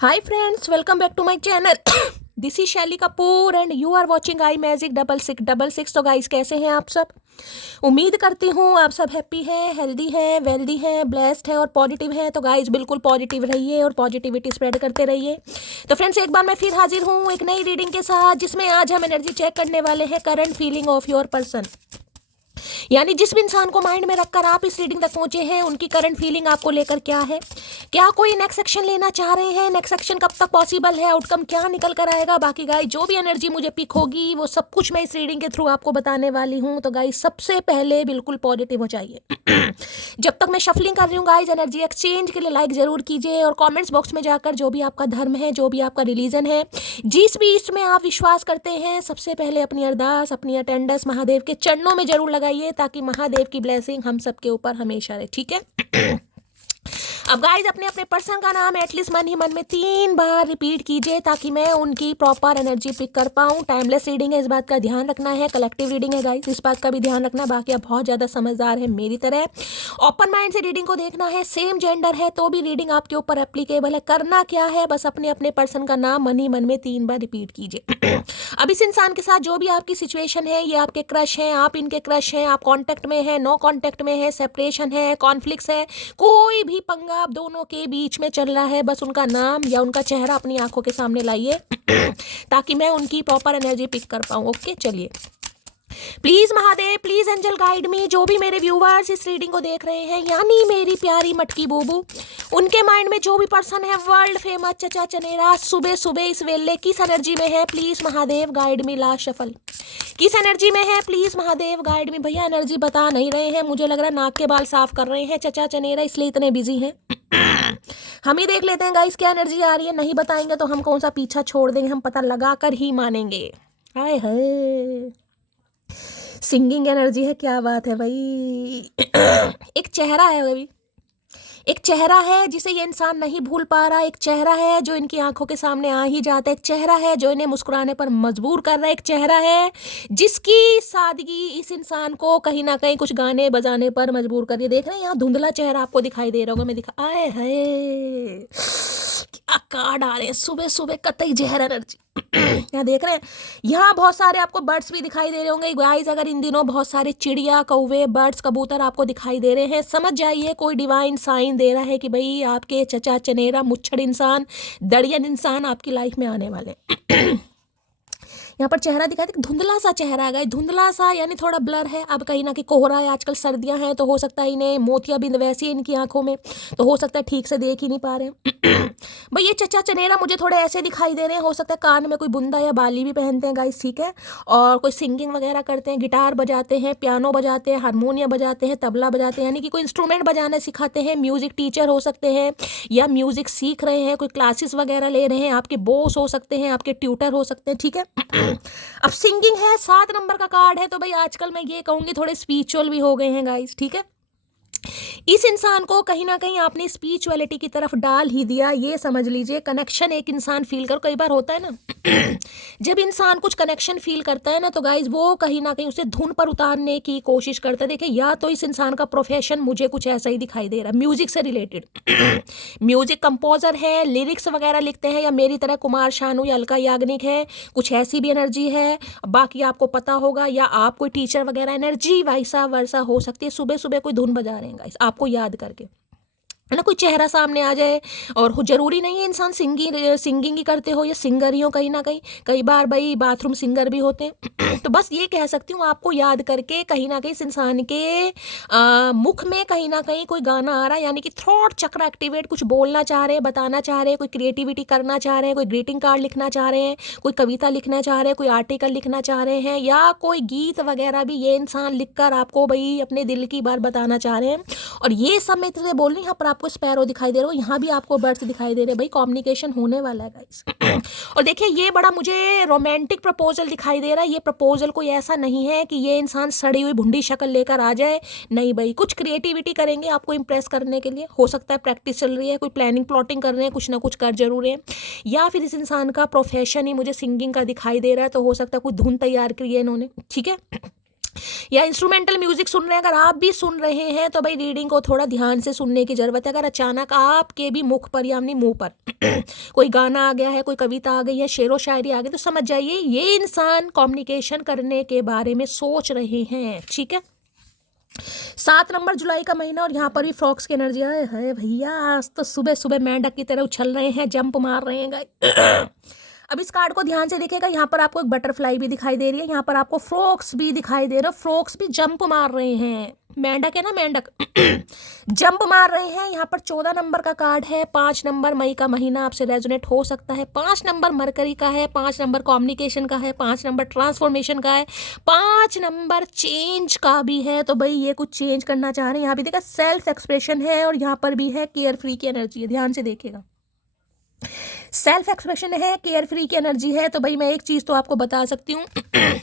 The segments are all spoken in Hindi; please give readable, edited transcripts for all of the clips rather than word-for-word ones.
Hi friends, welcome back to my channel. This is Shaily Kapoor and you are watching I magic 6666। तो गाइस कैसे हैं आप सब? उम्मीद करती हूँ आप सब हैप्पी हैं, हेल्दी हैं, वेल्दी हैं, ब्लेस्ड हैं और पॉजिटिव हैं। तो गाइस बिल्कुल पॉजिटिव रहिए और पॉजिटिविटी स्प्रेड करते रहिए। तो फ्रेंड्स एक बार मैं फिर हाजिर हूँ एक नई रीडिंग के साथ, जिसमें आज हम एनर्जी चेक करने वाले हैं current feeling of your person. यानी जिस भी इंसान को माइंड में रखकर आप इस रीडिंग तक पहुंचे हैं, उनकी करंट फीलिंग आपको लेकर क्या है। क्या कोई नेक्स्ट एक्शन लेना चाह रहे हैं? नेक्स्ट एक्शन कब तक पॉसिबल है? आउटकम क्या निकल कर आएगा? बाकी गाइस जो भी एनर्जी मुझे पिक होगी वो सब कुछ मैं इस रीडिंग के थ्रू आपको बताने वाली हूँ। तो गाइस सबसे पहले बिल्कुल पॉजिटिव हो जाइए। जब तक मैं शफलिंग कर रही हूँ गाइस, एनर्जी एक्सचेंज के लिए लाइक जरूर कीजिए और कमेंट्स बॉक्स में जाकर जो भी आपका धर्म है, जो भी आपका रिलीजन है, जिस भी इसमें आप विश्वास करते हैं, सबसे पहले अपनी अरदास, अपनी अटेंडेंस महादेव के चरणों में जरूर लगाइए, ताकि महादेव की ब्लेसिंग हम सबके ऊपर हमेशा रहे। ठीक है। अब गाइज अपने अपने पर्सन का नाम एटलीस्ट मन ही मन में 3 बार रिपीट कीजिए, ताकि मैं उनकी प्रॉपर एनर्जी पिक कर पाऊँ। टाइमलेस रीडिंग है, इस बात का ध्यान रखना है। कलेक्टिव रीडिंग है गाइज, इस बात का भी ध्यान रखना। बाकी आप बहुत ज़्यादा समझदार है मेरी तरह, ओपन माइंड से रीडिंग को देखना है। सेम जेंडर है तो भी रीडिंग आपके ऊपर एप्लीकेबल है। करना क्या है, बस अपने अपने पर्सन का नाम मन ही मन में 3 बार रिपीट कीजिए। अब इस इंसान के साथ जो भी आपकी सिचुएशन है, ये आपके क्रश हैं, आप इनके क्रश हैं, आप कांटेक्ट में हैं, नो कांटेक्ट में है, सेपरेशन है, कॉन्फ्लिक्ट्स है, कोई भी पंगा आप दोनों के बीच में चल रहा है, बस उनका नाम या उनका चेहरा अपनी आंखों के सामने लाइए ताकि मैं उनकी प्रॉपर एनर्जी पिक कर पाऊँ। ओके चलिए, please Mahadev, please angel guide me. जो भी मेरे व्यूवर्स इस रीडिंग को देख रहे हैं, यानी मेरी प्यारी मटकी बूबू, उनके माइंड में जो भी पर्सन है वर्ल्ड फेमस चचा चनेरा, सुबह सुबह इस वेले किस एनर्जी में है, please Mahadev guide me. Last shuffle किस एनर्जी में है, प्लीज महादेव गाइड मी। भैया एनर्जी बता नहीं रहे हैं, मुझे लग रहा है नाक के बाल साफ कर रहे हैं चचा चनेरा, इसलिए इतने बिजी हैं। हम ही देख लेते हैं गाइस क्या एनर्जी आ रही है। नहीं बताएंगे तो हम कौन सा पीछा छोड़ देंगे, हम पता लगा कर ही मानेंगे। हाय हाय, सिंगिंग एनर्जी है, क्या बात है भाई। एक चेहरा है अभी, एक चेहरा है जिसे ये इंसान नहीं भूल पा रहा। एक चेहरा है जो इनकी आंखों के सामने आ ही जाता है। एक चेहरा है जो इन्हें मुस्कुराने पर मजबूर कर रहा है। एक चेहरा है जिसकी सादगी इस इंसान को कहीं ना कहीं कुछ गाने बजाने पर मजबूर कर रही है। देख रहे हैं यहाँ धुंधला चेहरा आपको दिखाई दे रहा होगा, मैं दिखा। आए हाय, क्या कार्ड आ रहे हैं सुबह सुबह, कतई जहर एनर्जी। यहाँ देख रहे हैं, यहाँ बहुत सारे आपको बर्ड्स भी दिखाई दे रहे होंगे गाइस। अगर इन दिनों बहुत सारे चिड़िया, कौवे, बर्ड्स, कबूतर आपको दिखाई दे रहे हैं, समझ जाइए कोई डिवाइन साइन दे रहा है कि भाई आपके चचा चनेरा मुच्छड़ इंसान, दड़ियन इंसान आपकी लाइफ में आने वाले हैं। यहाँ पर चेहरा दिखाई दे, धुंधला सा चेहरा है, धुंधला सा यानी थोड़ा ब्लर है। अब कहीं ना कहीं कोहरा है, आजकल सर्दियां हैं तो हो सकता है इन्हें मोतियाबिंद वैसी है इनकी आंखों में, तो हो सकता है ठीक से देख ही नहीं पा रहे हैं। भाई ये चचा चनेरा मुझे थोड़े ऐसे दिखाई दे रहे हैं, हो सकता है कान में कोई बुंदा या बाली भी पहनते हैं गाइस, ठीक है, और कोई सिंगिंग वगैरह करते हैं, गिटार बजाते हैं, पियानो बजाते हैं, हारमोनियम बजाते हैं, तबला बजाते हैं, यानी कि कोई इंस्ट्रूमेंट बजाना सिखाते हैं। म्यूजिक टीचर हो सकते हैं या म्यूजिक सीख रहे हैं, कोई क्लासेस वगैरह ले रहे हैं, आपके बॉस हो सकते हैं, आपके ट्यूटर हो सकते हैं, ठीक है। अब सिंगिंग है, 7 नंबर का कार्ड है, तो भाई आजकल मैं ये कहूँगी थोड़े स्पिरिचुअल भी हो गए हैं गाइस, ठीक है। इस इंसान को कहीं ना कहीं आपने स्पिरिचुअलिटी की तरफ डाल ही दिया, ये समझ लीजिए। कनेक्शन एक इंसान फील कर, कई बार होता है ना जब इंसान कुछ कनेक्शन फील करता है ना, तो गाइज वो कहीं ना कहीं उसे धुन पर उतारने की कोशिश करता है। देखिए, या तो इस इंसान का प्रोफेशन मुझे कुछ ऐसा ही दिखाई दे रहा है, म्यूजिक से रिलेटेड। म्यूजिक कंपोजर है, लिरिक्स वगैरह लिखते हैं, या मेरी तरह कुमार शानू या अलका याग्निक है, कुछ ऐसी भी एनर्जी है। बाकी आपको पता होगा, या आप कोई टीचर वगैरह, एनर्जी वैसा वर्षा हो सकती है। सुबह सुबह कोई धुन बजा रहे हैं गाइस आपको याद करके, है ना, कोई चेहरा सामने आ जाए। और जरूरी नहीं है इंसान सिंगिंग ही करते हो या सिंगर ही हो, कहीं ना कहीं कई बार भाई बाथरूम सिंगर भी होते हैं। तो बस ये कह सकती हूँ आपको याद करके, कहीं ना कहीं इस इंसान के मुख में कहीं ना कहीं कोई गाना आ रहा है, यानी कि थ्रॉट चक्र एक्टिवेट, कुछ बोलना चाह रहे हैं, बताना चाह रहे हैं, कोई क्रिएटिविटी करना चाह रहे हैं, कोई ग्रीटिंग कार्ड लिखना चाह रहे हैं, कोई कविता लिखना चाह रहे हैं, कोई आर्टिकल लिखना चाह रहे हैं, या कोई गीत वगैरह भी ये इंसान लिखकर आपको भाई अपने दिल की बात बताना चाह रहे हैं। और ये सब मैं इतने बोल रही हूँ, यहाँ पर आपको स्पैरो दिखाई दे रहा हो, यहाँ भी आपको बर्ड्स दिखाई दे रहे हैं। भाई कम्युनिकेशन होने वाला है गाइस। और देखिए, ये बड़ा मुझे रोमांटिक प्रपोजल दिखाई दे रहा है। ये प्रपोजल कोई ऐसा नहीं है कि ये इंसान सड़ी हुई भुंडी शक्ल लेकर आ जाए, नहीं भाई, कुछ क्रिएटिविटी करेंगे आपको इंप्रेस करने के लिए। हो सकता है प्रैक्टिस चल रही है, कोई प्लानिंग प्लॉटिंग कर रहे हैं, कुछ ना कुछ कर जरूर है। या फिर इस इंसान का प्रोफेशन ही मुझे सिंगिंग का दिखाई दे रहा है, तो हो सकता है कोई धुन तैयार करी है इन्होंने, ठीक है। या इंस्ट्रूमेंटल म्यूजिक सुन रहे हैं, अगर आप भी सुन रहे हैं तो भाई रीडिंग को थोड़ा ध्यान से सुनने की जरूरत है। अगर अचानक आपके भी मुख पर या अपनी मुंह पर कोई गाना आ गया है, कोई कविता आ गई है, शेरो शायरी आ गई, तो समझ जाइए ये इंसान कम्युनिकेशन करने के बारे में सोच रहे हैं। ठीक है, 7 नंबर जुलाई का महीना और यहाँ पर भी फ्रॉक्स की एनर्जी है भैया। आज तो सुबह सुबह मेंढक की तरह उछल रहे हैं, जंप मार रहे हैं गाइस। अब इस कार्ड को ध्यान से देखिएगा, यहाँ पर आपको एक बटरफ्लाई भी दिखाई दे रही है, यहाँ पर आपको फ्रॉक्स भी दिखाई दे रहे हैं, फ्रॉक्स भी जंप मार रहे हैं। मेंढक है ना, मेंढक जंप मार रहे हैं। यहाँ पर 14 नंबर का कार्ड है, 5 नंबर मई का महीना आपसे रेजोनेट हो सकता है। 5 नंबर मरकरी का है, 5 नंबर कम्युनिकेशन का है, 5 नंबर ट्रांसफॉर्मेशन का है, 5 नंबर चेंज का भी है। तो भाई ये कुछ चेंज करना चाह रहे हैं। यहाँ भी देखा सेल्फ एक्सप्रेशन है और यहाँ पर भी है केयर फ्री की एनर्जी है, ध्यान से देखिएगा। सेल्फ एक्सप्रेशन है, केयर फ्री की एनर्जी है। तो भाई मैं एक चीज़ तो आपको बता सकती हूँ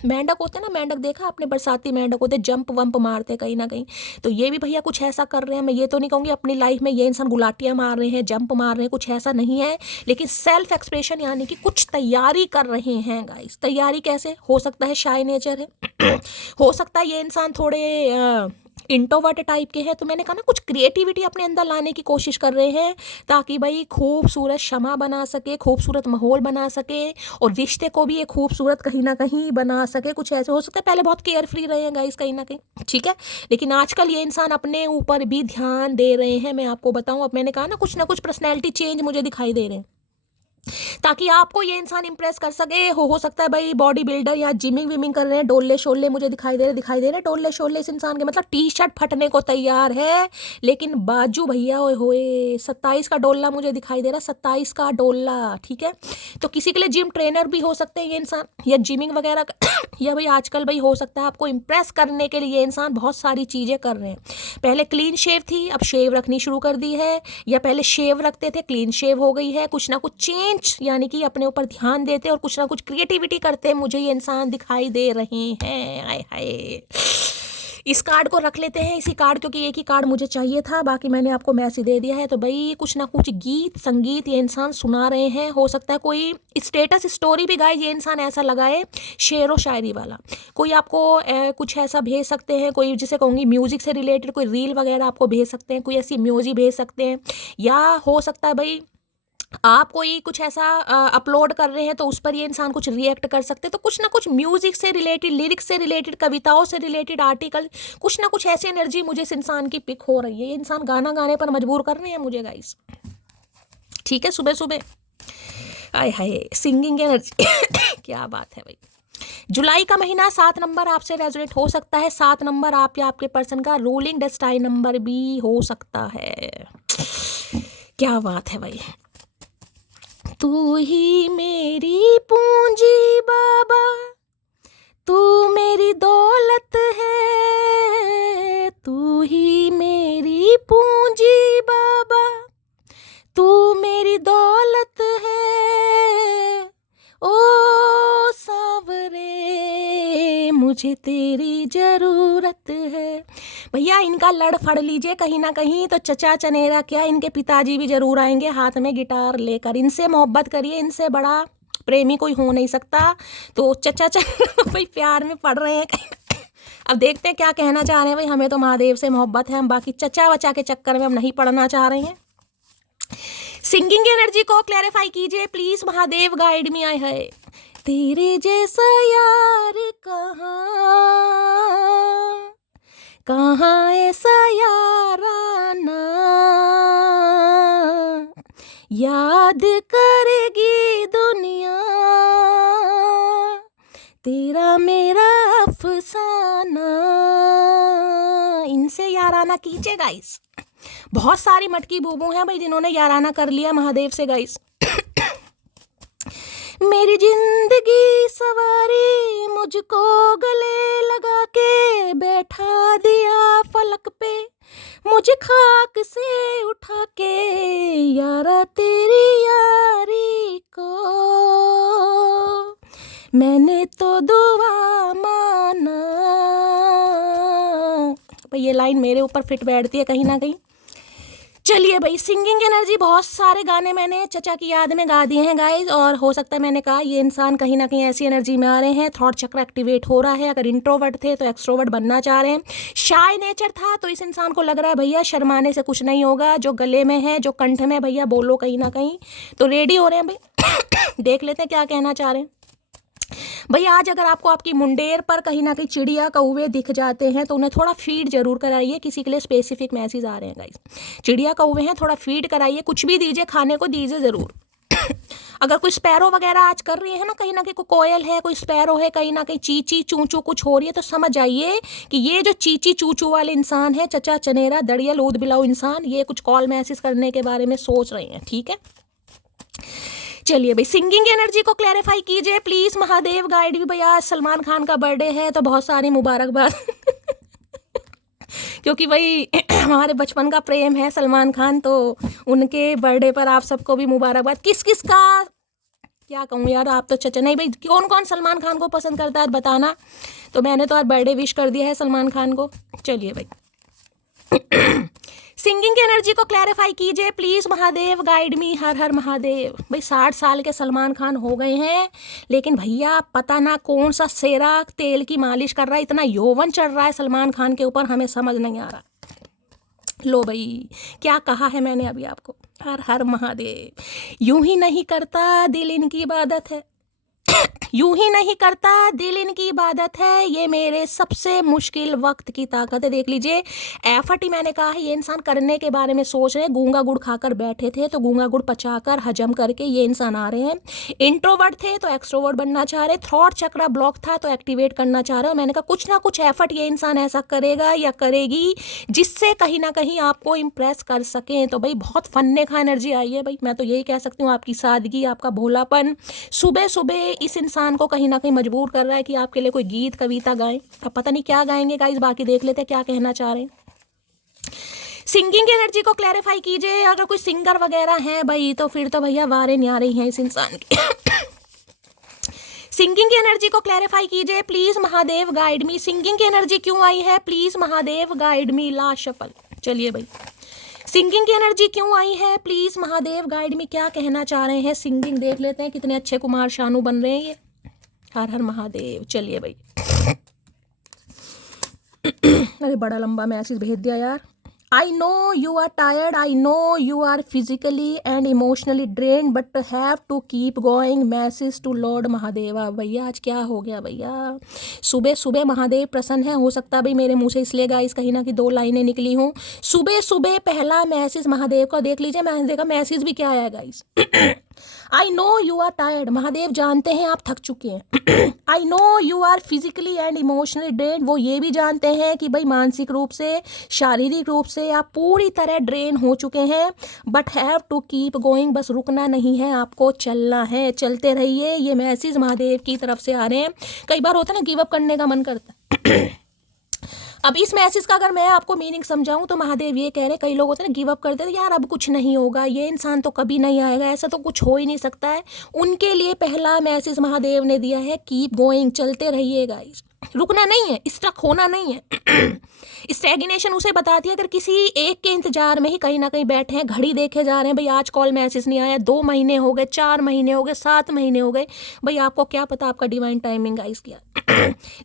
मेंढक होते हैं ना, मेंढक देखा आपने, बरसाती मेंढक होते, जंप वंप मारते कहीं ना कहीं। तो ये भी भैया कुछ ऐसा कर रहे हैं। मैं ये तो नहीं कहूँगी अपनी लाइफ में ये इंसान गुलाटियाँ मार रहे हैं, जंप मार रहे हैं, कुछ ऐसा नहीं है, लेकिन सेल्फ एक्सप्रेशन यानी कि कुछ तैयारी कर रहे हैं गाइस। तैयारी कैसे हो सकता है, शाय नेचर है हो सकता है ये इंसान थोड़े इंट्रोवर्ट टाइप के हैं। तो मैंने कहा ना कुछ क्रिएटिविटी अपने अंदर लाने की कोशिश कर रहे हैं ताकि भाई खूबसूरत शमा बना सके, खूबसूरत माहौल बना सके और रिश्ते को भी एक खूबसूरत कहीं ना कहीं बना सके। कुछ ऐसे हो सकता है पहले बहुत केयर फ्री रहे हैं गाइस कहीं ना कहीं, ठीक है, लेकिन आजकल ये इंसान अपने ऊपर भी ध्यान दे रहे हैं। मैं आपको बताऊं, अब मैंने कहा ना कुछ पर्सनैलिटी चेंज मुझे दिखाई दे रहे हैं ताकि आपको ये इंसान इंप्रेस कर सके। हो सकता है भाई बॉडी बिल्डर या जिमिंग विमिंग कर रहे हैं, डोले शोले मुझे दिखाई दे रहे डोले शोले इस इंसान के, मतलब टी शर्ट फटने को तैयार है लेकिन बाजू भैया ओए होए 27 का डोला मुझे दिखाई दे रहा, 27 का डोला। ठीक है, तो किसी के लिए जिम ट्रेनर भी हो सकते हैं ये इंसान, या जिमिंग वगैरह या भाई आजकल भाई हो सकता है आपको इंप्रेस करने के लिए ये इंसान बहुत सारी चीज़ें कर रहे हैं। पहले क्लीन शेव थी, अब शेव रखनी शुरू कर दी है, या पहले शेव रखते थे क्लीन शेव हो गई है। कुछ ना कुछ चेंज यानी कि अपने ऊपर ध्यान देते और कुछ ना कुछ क्रिएटिविटी करते मुझे ये इंसान दिखाई दे रहे हैं। हाय हाय, इस कार्ड को रख लेते हैं, इसी कार्ड, क्योंकि एक ही कार्ड मुझे चाहिए था, बाकी मैंने आपको मैसेज दे दिया है। तो भाई कुछ ना कुछ गीत संगीत ये इंसान सुना रहे हैं। हो सकता है कोई स्टेटस स्टोरी भी गाए ये इंसान, ऐसा लगाए शेरो शायरी वाला। कोई आपको कुछ ऐसा भेज सकते हैं, कोई जिसे कहूँगी म्यूजिक से रिलेटेड कोई रील वगैरह आपको भेज सकते हैं, कोई ऐसी म्यूजिक भेज सकते हैं, या हो सकता है भाई आप कोई कुछ ऐसा अपलोड कर रहे हैं तो उस पर ये इंसान कुछ रिएक्ट कर सकते हैं। तो कुछ ना कुछ म्यूजिक से रिलेटेड, लिरिक्स से रिलेटेड, कविताओं से रिलेटेड आर्टिकल, कुछ ना कुछ ऐसी एनर्जी मुझे इस इंसान की पिक हो रही है। ये इंसान गाना गाने पर मजबूर कर रहे हैं मुझे गाइस। ठीक है, सुबह सुबह आय हाय सिंगिंग एनर्जी क्या बात है भाई। जुलाई का महीना 7 नंबर आपसे रेजोनेट हो सकता है। 7 नंबर आप या आपके पर्सन का रूलिंग डेस्टाइन नंबर भी हो सकता है। क्या बात है भाई। तू ही मेरी पूंजी बाबा, तू मेरी दौलत है, तू ही मेरी पूंजी बाबा, तू मेरी दौलत है। ओ सांवरे मुझे तेरी जरूरत है। भैया इनका लड़ फड़ लीजिए कहीं ना कहीं तो चचा चनेरा क्या, इनके पिताजी भी जरूर आएंगे हाथ में गिटार लेकर। इनसे मोहब्बत करिए, इनसे बड़ा प्रेमी कोई हो नहीं सकता। तो चचा चनेरा भाई प्यार में पड़ रहे हैं कहीं। अब देखते हैं क्या कहना चाह रहे हैं भाई। हमें तो महादेव से मोहब्बत है, हम बाकी चचा वचा के चक्कर में हम नहीं पड़ना चाह रहे हैं। सिंगिंग एनर्जी को क्लैरिफाई कीजिए प्लीज, महादेव गाइड में आए है। तेरे जैसा यार कहाँ ऐसा याराना, याद करेगी दुनिया तेरा मेरा अफसाना। इनसे याराना कीजिए गाइस। बहुत सारी मटकी बूबू हैं भाई जिन्होंने याराना कर लिया महादेव से गाइस। मेरी जिंदगी सवारी मुझको गले लगा के बैठा दिया फलक पे, मुझे खाक से उठा के यारा तेरी यारी को मैंने तो दुआ माना। भाई ये लाइन मेरे ऊपर फिट बैठती है कहीं ना कहीं। चलिए भाई, सिंगिंग एनर्जी बहुत सारे गाने मैंने चचा की याद में गा दिए हैं गाइज, और हो सकता है मैंने कहा ये इंसान कहीं ना कहीं ऐसी एनर्जी में आ रहे हैं, थॉट चक्र एक्टिवेट हो रहा है। अगर इंट्रोवर्ट थे तो एक्सट्रोवर्ट बनना चाह रहे हैं, शाय नेचर था तो इस इंसान को लग रहा है भैया शर्माने से कुछ नहीं होगा, जो गले में है जो कंठ में भैया बोलो कहीं ना कहीं, तो रेडी हो रहे हैं भाई। देख लेते हैं क्या कहना चाह रहे हैं भैया। आज अगर आपको आपकी मुंडेर पर कहीं ना कहीं चिड़िया कौवे दिख जाते हैं तो उन्हें थोड़ा फीड जरूर कराइए। किसी के लिए स्पेसिफिक मैसेज आ रहे हैं गाइस, चिड़िया कौवे हैं थोड़ा फीड कराइए, कुछ भी दीजिए, खाने को दीजिए ज़रूर। अगर कोई स्पैरो वगैरह आज कर रही है ना, कहीं ना कहीं कोई कोयल है, कोई स्पैरो है, कहीं ना कहीं चीची चूचू कुछ हो रही है, तो समझ जाइए कि ये जो चीची चूचू वाले इंसान है, चचा चनेरा दड़ियल ऊद बिलाऊ इंसान, ये कुछ कॉल मैसेज करने के बारे में सोच रहे हैं। ठीक है, चलिए भाई, सिंगिंग एनर्जी को क्लैरिफाई कीजिए प्लीज महादेव गाइड भी। भैया आज सलमान खान का बर्थडे है तो बहुत सारी मुबारकबाद क्योंकि भाई हमारे बचपन का प्रेम है सलमान खान, तो उनके बर्थडे पर आप सबको भी मुबारकबाद। किस किस का क्या कहूँ यार, आप तो चचा नहीं भाई, कौन कौन सलमान खान को पसंद करता है बताना। तो मैंने तो आज बर्थडे विश कर दिया है सलमान खान को। चलिए भाई, सिंगिंग एनर्जी को क्लैरिफाई कीजिए प्लीज महादेव गाइड मी। हर हर महादेव। भाई 60 साल के सलमान खान हो गए हैं, लेकिन भैया पता ना कौन सा सेरा तेल की मालिश कर रहा है, इतना यौवन चढ़ रहा है सलमान खान के ऊपर, हमें समझ नहीं आ रहा। लो भाई, क्या कहा है मैंने अभी आपको, हर हर महादेव। यूं ही नहीं करता दिल इनकी इबादत है, यूं ही नहीं करता दिल इनकी इबादत है, ये मेरे सबसे मुश्किल वक्त की ताकत है। देख लीजिए, एफर्ट ही मैंने कहा है, ये इंसान करने के बारे में सोच रहे हैं। गूंगा गुड़ खाकर बैठे थे तो गूंगा गुड़ पचाकर हजम करके ये इंसान आ रहे हैं। इंट्रोवर्ट थे तो एक्सट्रोवर्ट बनना चाह रहे, थॉट चक्र ब्लॉक था तो एक्टिवेट करना चाह रहे हो। मैंने कहा कुछ ना कुछ एफर्ट ये इंसान ऐसा करेगा या करेगी जिससे कहीं ना कहीं आपको इम्प्रेस कर सकें। तो भाई बहुत फन्ने का एनर्जी आई है भाई, मैं तो यही कह सकती हूँ। आपकी सादगी, आपका भोलापन सुबह सुबह इस इंसान को कहीं ना कहीं मजबूर कर रहा है कि आपके लिए कोई गीत कविता गाएं। अब पता नहीं क्या गाएंगे गाइस, बाकी देख लेते हैं क्या कहना चाह रहे हैं। सिंगिंग एनर्जी को क्लैरिफाई कीजिए, अगर कोई सिंगर वगैरह है भाई तो फिर तो भैया वारे न्यारे हैं इस इंसान की। सिंगिंग एनर्जी को क्लैरिफाई कीजिए please Mahadev guide me. Singing energy क्यों आई है please Mahadev guide me. Last shuffle. चलिए भाई, सिंगिंग एनर्जी क्यों आई है प्लीज महादेव गाइड मी, क्या कहना चाह रहे हैं। सिंगिंग देख लेते हैं, कितने अच्छे कुमार शानू बन रहे हैं ये। हर हर महादेव। चलिए भाई अरे बड़ा लंबा मैसेज भेज दिया यार। I know you are tired, I know you are physically and emotionally drained, but have to keep going. Message to Lord Mahadeva. भैया आज क्या हो गया भैया, सुबह सुबह महादेव प्रसन्न है। हो सकता है भाई मेरे मुंह से इसलिए गाइस कहीं ना कहीं 2 लाइनें निकली हूँ। सुबह सुबह पहला मैसेज महादेव का देख लीजिए। मैंने देखा मैसेज भी क्या आया guys. I know you are tired, Mahadev जानते हैं आप थक चुके हैं। I know you are physically and emotionally drain, वो ये भी जानते हैं कि भाई मानसिक रूप से शारीरिक रूप से आप पूरी तरह ड्रेन हो चुके हैं। But have to keep going, बस रुकना नहीं है, आपको चलना है, चलते रहिए। ये मैसेज महादेव की तरफ से आ रहे हैं। कई बार होता है ना गिव अप करने का मन करता है। अब इस मैसेज का अगर मैं आपको मीनिंग समझाऊं तो महादेव ये कह रहे हैं, कई लोग होते हैं ना गिव अप करते हैं, यार अब कुछ नहीं होगा, ये इंसान तो कभी नहीं आएगा, ऐसा तो कुछ हो ही नहीं सकता है। उनके लिए पहला मैसेज महादेव ने दिया है कीप गोइंग, चलते रहिए गाइस, रुकना नहीं है, स्टक होना नहीं है। स्टैग्नेशन उसे बताती है अगर किसी एक के इंतजार में ही कहीं ना कहीं बैठे हैं, घड़ी देखे जा रहे हैं, भाई आज कॉल मैसेज नहीं आया, 2 महीने हो गए, 4 महीने हो गए, 7 महीने हो गए, भाई आपको क्या पता आपका डिवाइन टाइमिंग गाइस किया।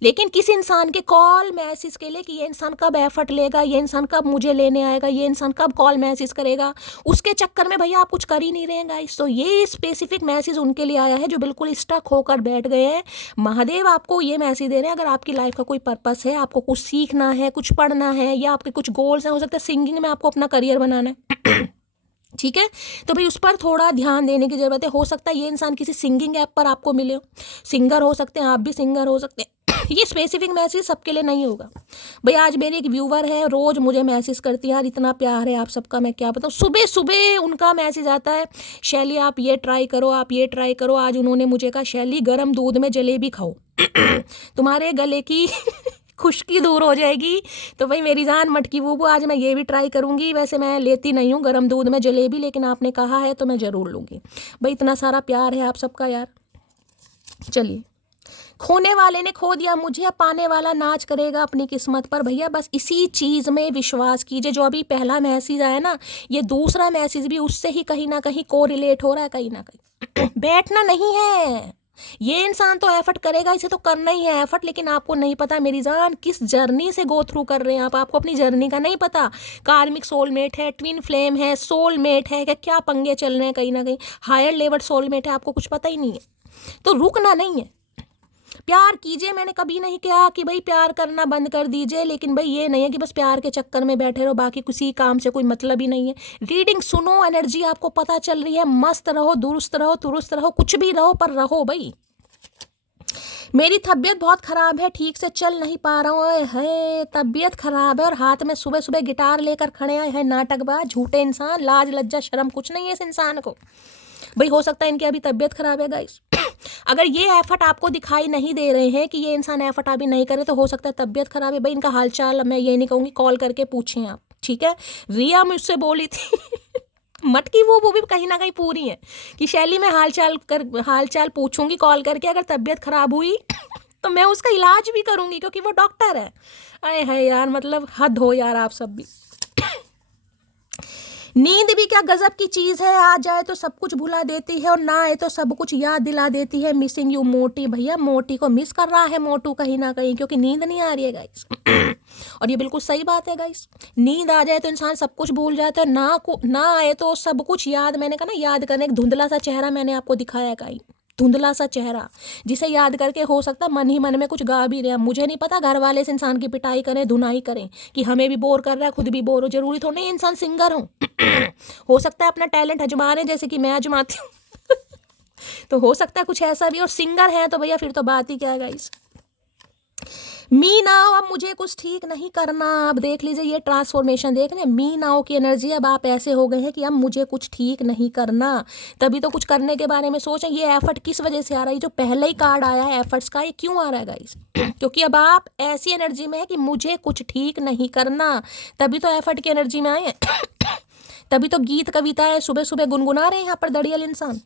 लेकिन किसी इंसान के कॉल मैसेज के लिए कि ये इंसान कब एफर्ट लेगा, ये इंसान कब मुझे लेने आएगा, ये इंसान कब कॉल मैसेज करेगा, उसके चक्कर में भैया आप कुछ कर ही नहीं रहे हैं गाइस। तो ये स्पेसिफिक मैसेज उनके लिए आया है जो बिल्कुल स्टक होकर बैठ गए हैं। महादेव आपको ये मैसेज दे रहे हैं, अगर आपकी लाइफ का कोई पर्पस है, आपको कुछ सीखना है, कुछ पढ़ना है, या आपके कुछ गोल्स हैं, हो सकता है सिंगिंग में आपको अपना करियर बनाना है। ठीक है, तो भाई उस पर थोड़ा ध्यान देने की ज़रूरत है। हो सकता है ये इंसान किसी सिंगिंग ऐप पर आपको मिले हो, सिंगर हो सकते हैं, आप भी सिंगर हो सकते हैं। ये स्पेसिफिक मैसेज सबके लिए नहीं होगा। भाई आज मेरी एक व्यूवर है, रोज़ मुझे मैसेज करती है, यार इतना प्यार है आप सबका, मैं क्या बताऊँ। सुबह सुबह उनका मैसेज आता है, शैली आप ये ट्राई करो, आप ये ट्राई करो। आज उन्होंने मुझे कहा शैली गर्म दूध में जलेबी खाओ तुम्हारे गले की खुश्की दूर हो जाएगी। तो भाई मेरी जान मटकी बूबू, आज मैं ये भी ट्राई करूंगी। वैसे मैं लेती नहीं हूँ गर्म दूध में जलेबी, लेकिन आपने कहा है तो मैं ज़रूर लूँगी। भाई इतना सारा प्यार है आप सबका यार। चलिए खोने वाले ने खो दिया मुझे, अब पाने वाला नाच करेगा अपनी किस्मत पर। भैया बस इसी चीज़ में विश्वास कीजिए। जो अभी पहला मैसेज आया ना, ये दूसरा मैसेज भी उससे ही कहीं ना कहीं कोरिलेट हो रहा है, कहीं ना कहीं। बैठना नहीं है, ये इंसान तो एफर्ट करेगा, इसे तो करना ही है एफर्ट, लेकिन आपको नहीं पता मेरी जान किस जर्नी से गो थ्रू कर रहे हैं आप। आपको अपनी जर्नी का नहीं पता। कार्मिक सोलमेट है, ट्विन फ्लेम है, सोलमेट है, क्या पंगे चल रहे हैं, कहीं ना कहीं हायर लेवल सोलमेट है, आपको कुछ पता ही नहीं है। तो रुकना नहीं है, प्यार कीजिए। मैंने कभी नहीं कहा कि भाई प्यार करना बंद कर दीजिए, लेकिन भाई ये नहीं है कि बस प्यार के चक्कर में बैठे रहो, बाकी किसी काम से कोई मतलब ही नहीं है। रीडिंग सुनो, एनर्जी आपको पता चल रही है, मस्त रहो, दुरुस्त रहो, तुरुस्त रहो, कुछ भी रहो पर रहो भाई। मेरी तबीयत बहुत ख़राब है, ठीक से चल नहीं पा रहा हूँ। है तबीयत ख़राब है और हाथ में सुबह सुबह गिटार लेकर खड़े आए हैं नाटकबाज झूठे इंसान। लाज लज्जा शर्म कुछ नहीं है इस इंसान को। भाई हो सकता है इनकी अभी तबीयत ख़राब है गाइस। अगर ये एफर्ट आपको दिखाई नहीं दे रहे हैं कि ये इंसान एफर्ट अभी नहीं करे, तो हो सकता है तबीयत ख़राब है। भाई इनका हालचाल मैं ये नहीं कहूँगी, कॉल करके पूछें आप, ठीक है। रिया मुझसे बोली थी मटकी वो भी कहीं ना कहीं पूरी है कि शैली मैं हालचाल पूछूंगी कॉल करके, अगर तबीयत खराब हुई तो मैं उसका इलाज भी करूंगी, क्योंकि वो डॉक्टर है। अरे है यार, मतलब हद हो यार आप सब भी। नींद भी क्या गजब की चीज़ है, आ जाए तो सब कुछ भुला देती है और ना आए तो सब कुछ याद दिला देती है। मिसिंग यू मोटी। भैया मोटी को मिस कर रहा है मोटू कहीं ना कहीं, क्योंकि नींद नहीं आ रही है गाइस। और ये बिल्कुल सही बात है गाइस, नींद आ जाए तो इंसान सब कुछ भूल जाता है, ना आए तो सब कुछ याद। मैंने कहा ना याद करने, एक धुंधला सा चेहरा मैंने आपको दिखाया कहीं, धुंधला सा चेहरा जिसे याद करके हो सकता है मन ही मन में कुछ गा भी रहे। मुझे नहीं पता घर वाले इस इंसान की पिटाई करें, धुनाई करें कि हमें भी बोर कर रहा है, खुद भी बोर हो। जरूरी तो नहीं इंसान सिंगर हो सकता है अपना टैलेंट आजमा रहे जैसे कि मैं आजमाती हूँ तो हो सकता है कुछ ऐसा भी। और सिंगर है तो भैया फिर तो बात ही क्या है गाइस। मी नाउ, अब मुझे कुछ ठीक नहीं करना। अब देख लीजिए ये ट्रांसफॉर्मेशन देख रहे हैं, मी नाउ की एनर्जी। अब आप ऐसे हो गए हैं कि अब मुझे कुछ ठीक नहीं करना, तभी तो कुछ करने के बारे में सोचें। ये एफर्ट किस वजह से आ रहा है, जो पहले ही कार्ड आया है एफर्ट्स का, ये क्यों आ रहा है गाइस? क्योंकि अब आप ऐसी एनर्जी में है कि मुझे कुछ ठीक नहीं करना, तभी तो एफर्ट की एनर्जी में आए हैं। तभी तो गीत कविताएं सुबह सुबह गुनगुना रहे हैं यहाँ पर दड़ियल इंसान।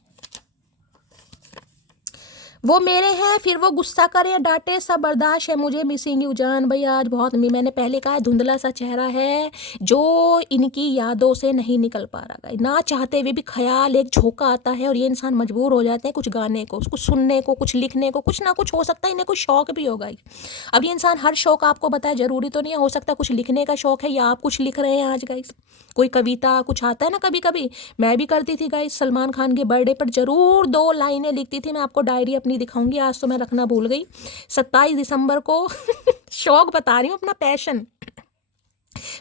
वो मेरे हैं फिर वो गुस्सा करे डांटे, सब बर्दाश्त है मुझे। मिसिंग यू जान। भाई आज बहुत मैंने पहले कहा धुंधला सा चेहरा है जो इनकी यादों से नहीं निकल पा रहा है। ना चाहते हुए भी ख्याल एक झोंका आता है और ये इंसान मजबूर हो जाते हैं कुछ गाने को, कुछ सुनने को, कुछ लिखने को, कुछ ना कुछ। हो सकता है इन्हें कुछ शौक भी होगा। अब ये इंसान हर शौक आपको बताए, जरूरी तो नहीं है। हो सकता है कुछ लिखने का शौक है, या आप कुछ लिख रहे हैं आज गाइस, कोई कविता कुछ आता है ना। कभी कभी मैं भी करती थी गाइस, सलमान खान के बर्थडे पर जरूर 2 लाइनें लिखती थी। मैं आपको डायरी अपनी दिखाऊंगी, आज तो मैं रखना भूल गई। 27 दिसंबर को शौक बता रही हूँ, अपना पैशन।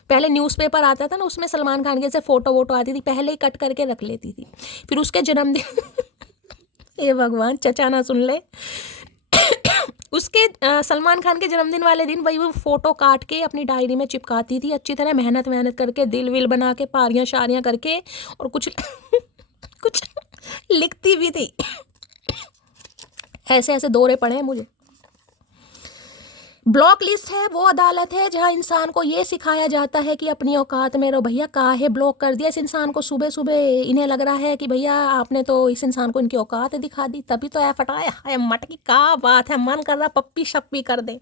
पहले न्यूज़पेपर आता था ना, उसमें सलमान खान के से फोटो वोटो आती थी, पहले ही कट करके रख लेती थी। फिर उसके जन्मदिन ये भगवान चचा ना सुन ले उसके सलमान खान के जन्मदिन वाले दिन वही वो फोटो काट के अपनी डायरी में चिपकाती थी, अच्छी तरह मेहनत करके, दिल विल बना के, पारियां शारियां करके, और कुछ कुछ लिखती भी थी। ऐसे ऐसे दौरे पड़े हैं मुझे। ब्लॉक लिस्ट है वो अदालत है जहां इंसान को ये सिखाया जाता है कि अपनी औकात में रहो। भैया काहे ब्लॉक कर दिया इस इंसान को सुबह सुबह? इन्हें लग रहा है कि भैया आपने तो इस इंसान को इनकी औकात दिखा दी, तभी तो एफर्ट आया है। मटकी का बात है, मन कर रहा पप्पी शप्पी कर दे।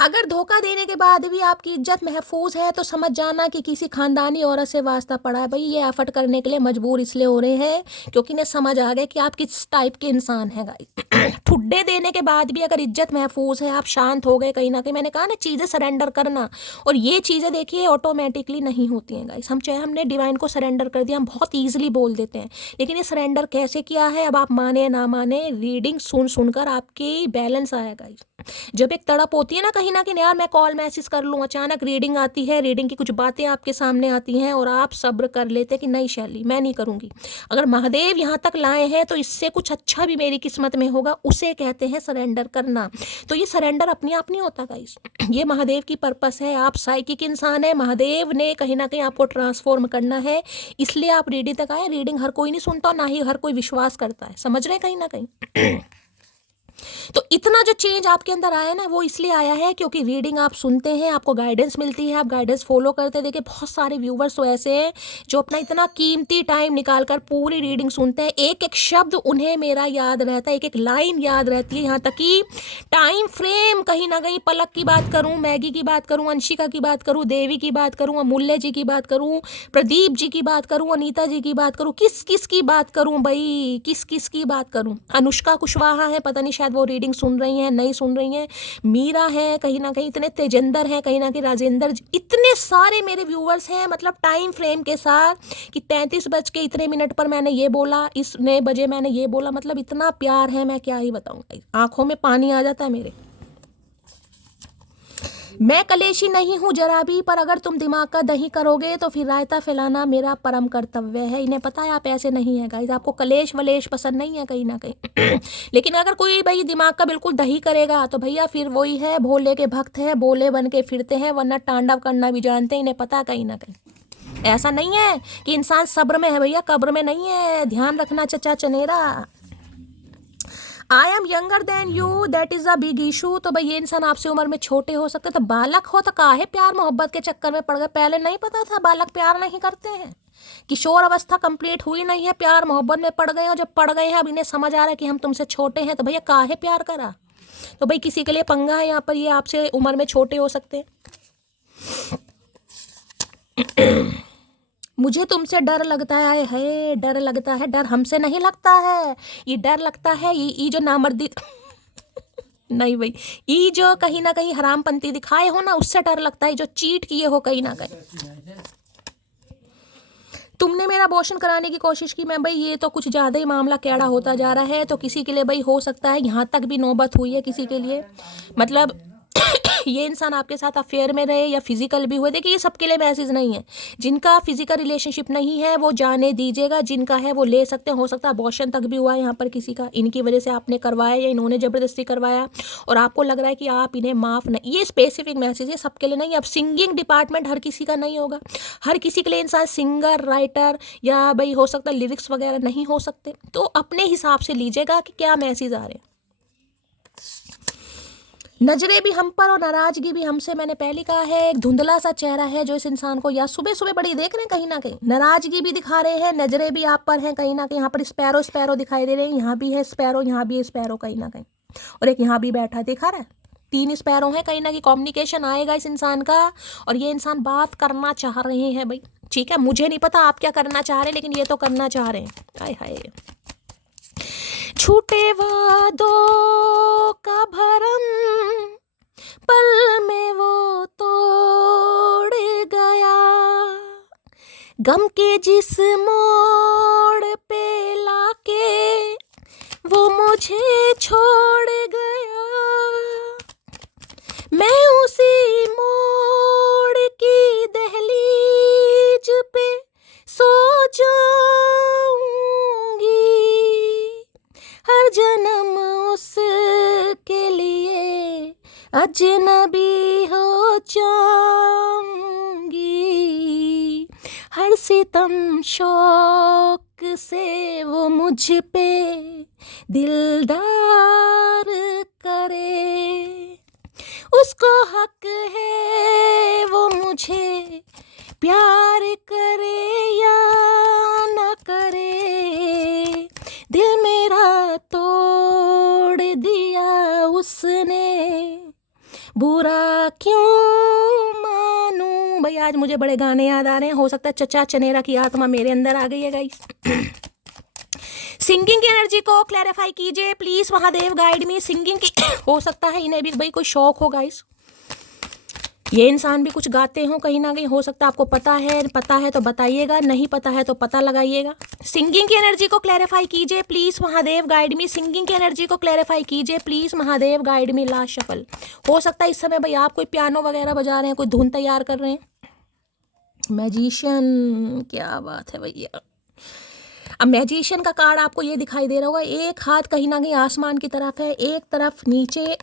अगर धोखा देने के बाद भी आपकी इज्जत महफूज है तो समझ जाना कि किसी खानदानी औरत से वास्ता पड़ा है। भाई ये एफर्ट करने के लिए मजबूर इसलिए हो रहे हैं क्योंकि इन्हें समझ आ गया कि आप किस टाइप के इंसान हैं गाइस। ठुड्डे देने के बाद भी अगर इज्जत महफूज है, आप शांत हो गए कहीं ना कहीं। मैंने कहा ना चीज़ें सरेंडर करना, और ये चीज़ें देखिए ऑटोमेटिकली नहीं होती हैं गाइस। हम चाहे हमने डिवाइन को सरेंडर कर दिया, हम बहुत ईजिली बोल देते हैं, लेकिन ये सरेंडर कैसे किया है, अब आप माने ना माने, रीडिंग सुनकर आपकी बैलेंस आया गाइस। जब एक तड़प होती है ना कहीं ना कहीं, यार मैं कॉल मैसेज कर लूँ, अचानक रीडिंग आती है, रीडिंग की कुछ बातें आपके सामने आती हैं और आप सब्र कर लेते हैं कि नहीं शैली मैं नहीं करूँगी। अगर महादेव यहाँ तक लाए हैं तो इससे कुछ अच्छा भी मेरी किस्मत में होगा, उसे कहते हैं सरेंडर करना। तो ये सरेंडर अपने आप नहीं होता गाइस, ये महादेव की पर्पस है। आप साइकिक इंसान है, महादेव ने कहीं ना कहीं आपको ट्रांसफॉर्म करना है, इसलिए आप रीडिंग तक आए। रीडिंग हर कोई नहीं सुनता, ना ही हर कोई विश्वास करता है, समझ रहे हैं कहीं ना कहीं। तो इतना जो चेंज आपके अंदर आया ना, वो इसलिए आया है क्योंकि रीडिंग आप सुनते हैं, आपको गाइडेंस मिलती है, आप गाइडेंस फॉलो करते हैं। देखिए बहुत सारे व्यूवर्स तो ऐसे हैं जो अपना इतना कीमती टाइम निकाल कर पूरी रीडिंग सुनते हैं, एक एक शब्द उन्हें मेरा याद रहता है, एक एक लाइन याद रहती है, यहाँ तक कि टाइम फ्रेम कहीं ना कहीं, पलक की बात करूँ, मैगी की बात करूँ, अंशिका की बात करूँ, देवी की बात करूँ, अमूल्य जी की बात करूँ, प्रदीप जी की बात करूँ, अनीता जी की बात करूँ, किस किस की बात करूँ भाई, किस किस की बात करूँ। अनुष्का कुशवाहा है, पता नहीं शायद वो रीडिंग सुन रही हैं, नहीं सुन रही हैं। मीरा है कहीं ना कहीं, इतने तेजेंद्र है कहीं ना कहीं, राजेंद्र, इतने सारे मेरे व्यूवर्स हैं, मतलब टाइम फ्रेम के साथ कि 33 बज के इतने मिनट पर मैंने ये बोला, इतने बजे मैंने ये बोला, मतलब इतना प्यार है, मैं क्या ही बताऊँ, आंखों में पानी आ जाता है मेरे। मैं कलेशी नहीं हूँ जरा भी, पर अगर तुम दिमाग का दही करोगे तो फिर रायता फैलाना मेरा परम कर्तव्य है। इन्हें पता है आप ऐसे नहीं है गाइस, आपको कलेश वलेश पसंद नहीं है कहीं ना कहीं लेकिन अगर कोई भाई दिमाग का बिल्कुल दही करेगा तो भैया फिर वही है, भोले के भक्त है, भोले बन के फिरते हैं, वरना टांडव करना भी जानते हैं। इन्हें पता कहीं ना कहीं ऐसा नहीं है कि इंसान सब्र में है भैया, कब्र में नहीं है, ध्यान रखना चचा चनेरा। I am younger than you, that is a big issue. तो भाई ये इंसान आपसे उम्र में छोटे हो सकते, तो बालक हो तो काहे प्यार मोहब्बत के चक्कर में पड़ गए। पहले नहीं पता था बालक प्यार नहीं करते हैं, किशोर अवस्था कंप्लीट हुई नहीं है, प्यार मोहब्बत में पड़ गए, और जब पड़ गए हैं अब इन्हें समझ आ रहा है कि हम तुमसे छोटे हैं, तो भैया काहे प्यार करा। तो भाई किसी के लिए पंगा है यहाँ पर, ये आपसे उम्र में छोटे हो सकते हैं। मुझे तुमसे डर लगता है, डर लगता है, डर हमसे नहीं लगता है, ये डर लगता है ये जो नामर्दी नहीं भाई, ये जो कहीं ना कहीं हरामपंती दिखाए हो ना, उससे डर लगता है, जो चीट किए हो कहीं ना कहीं। तुमने मेरा अबॉर्शन कराने की कोशिश की, मैं भाई ये तो कुछ ज़्यादा ही मामला कैड़ा होता जा रहा है। तो किसी के लिए भाई हो सकता है यहाँ तक भी नौबत हुई है किसी के लिए, मतलब ये इंसान आपके साथ अफेयर में रहे या फिजिकल भी हुए। देखिए ये सबके लिए मैसेज नहीं है, जिनका फिजिकल रिलेशनशिप नहीं है वो जाने दीजिएगा, जिनका है वो ले सकते हैं। हो सकता है अबॉर्शन तक भी हुआ है यहाँ पर किसी का, इनकी वजह से आपने करवाया या इन्होंने ज़बरदस्ती करवाया और आपको लग रहा है कि आप इन्हें माफ़ नहीं, ये स्पेसिफिक मैसेज है, सबके लिए नहीं। अब सिंगिंग डिपार्टमेंट हर किसी का नहीं होगा, हर किसी के लिए इंसान सिंगर राइटर या भाई हो सकता है लिरिक्स वगैरह नहीं हो सकते। तो अपने हिसाब से लीजिएगा कि क्या मैसेज आ रहे हैं। नजरें भी हम पर और नाराजगी भी हमसे, मैंने पहले कहा है, एक धुंधला सा चेहरा है जो इस इंसान को, या सुबह सुबह बड़ी देख रहे हैं कहीं ना कहीं, नाराजगी भी दिखा रहे हैं, नजरें भी आप पर हैं कहीं ना कहीं। यहाँ पर स्पैरो स्पैरो दिखाई दे रहे हैं, यहाँ भी है स्पैरो, यहाँ भी है स्पैरो कहीं ना कहीं, और एक यहाँ भी बैठा दिखा रहा है, 3 स्पैरो हैं कहीं ना कहीं। कम्युनिकेशन आएगा इस इंसान का, और ये इंसान बात करना चाह रहे हैं भाई, ठीक है। मुझे नहीं पता आप क्या करना चाह रहे हैं, लेकिन ये तो करना चाह रहे हैं। हाय हाय, छूटे वादों का भरम पल में वो तोड़ गया, गम के जिस मोड़ पे लाके वो मुझे छोड़ गया, मैं उसी मोड़ की दहलीज पे सो जाऊंगी, हर जन्म उसके लिए अजनबी हो जाऊंगी, हर सितम शौक से वो मुझ पे दिलदार करे, उसको हक है वो मुझे प्यार करे या न करे, दिल मेरा तोड़ दिया उसने, बुरा क्यों मानूं। भाई आज मुझे बड़े गाने याद आ रहे हैं, हो सकता है चचा चनेरा की आत्मा मेरे अंदर आ गई है गाइस। सिंगिंग की एनर्जी को क्लैरिफाई कीजिए please, Mahadev guide me. Singing की हो सकता है इन्हें भी भाई कोई शौक हो गाइस, ये इंसान भी कुछ गाते हो कहीं ना कहीं, हो सकता है आपको पता है तो बताइएगा, नहीं पता है तो पता लगाइएगा। सिंगिंग की एनर्जी को क्लैरिफाई कीजिए please, Mahadev guide me. Singing की एनर्जी को क्लैरिफाई कीजिए please, Mahadev guide me. Last shuffle. हो सकता है इस समय भाई आप कोई पियानो वगैरह बजा रहे हैं, कोई धुन तैयार कर रहे हैं। मैजिशियन, क्या बात है भैया। अब मैजिशियन का कार्ड आपको ये दिखाई दे रहा होगा, एक हाथ कहीं ना कहीं आसमान की तरफ है, एक तरफ नीचे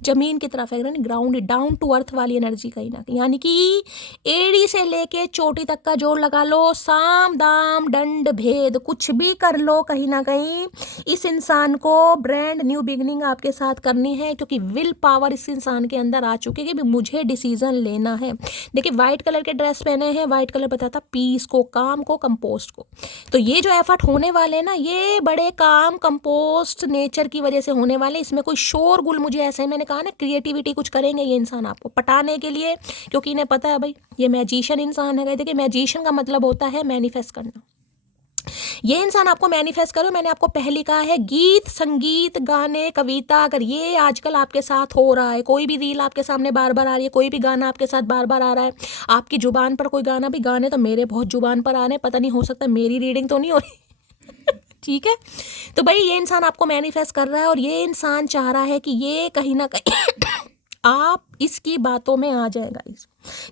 जमीन की तरफ है, ग्राउंड डाउन टू अर्थ वाली एनर्जी कहीं ना कहीं, यानी कि एड़ी से लेके चोटी तक का जोड़ लगा लो, साम दाम दंड भेद कुछ भी कर लो, कहीं ना कहीं इस इंसान को ब्रांड न्यू बिगनिंग आपके साथ करनी है, क्योंकि विल पावर इस इंसान के अंदर आ चुकी है कि मुझे डिसीजन लेना है। देखिए वाइट कलर के ड्रेस पहने हैं, वाइट कलर बताता पीस को, काम को, कंपोस्ट को। तो ये जो एफर्ट होने वाले हैं ना, ये बड़े काम कंपोस्ट नेचर की वजह से होने वाले। इसमें कोई शोरगुल, मुझे ऐसे ही मैंने कहा ना, क्रिएटिविटी कुछ करेंगे ये इंसान आपको पटाने के लिए, क्योंकि इन्हें पता है भाई ये मैजिशियन इंसान है। देखिए मैजिशियन का मतलब होता है मैनिफेस्ट करना। ये इंसान आपको मैनिफेस्ट करो, मैंने आपको पहले कहा है, गीत संगीत गाने कविता, अगर ये आजकल आपके साथ हो रहा है, कोई भी रील आपके सामने बार बार आ रही है, कोई भी गाना आपके साथ बार बार आ रहा है, आपकी जुबान पर कोई गाना, भी गाने तो मेरे बहुत जुबान पर आ रहे हैं, पता नहीं हो सकता मेरी रीडिंग तो नहीं हो रही ठीक है। तो भाई ये इंसान आपको मैनिफेस्ट कर रहा है, और ये इंसान चाह रहा है कि ये कहीं ना कहीं आप इसकी बातों में आ जाएगा,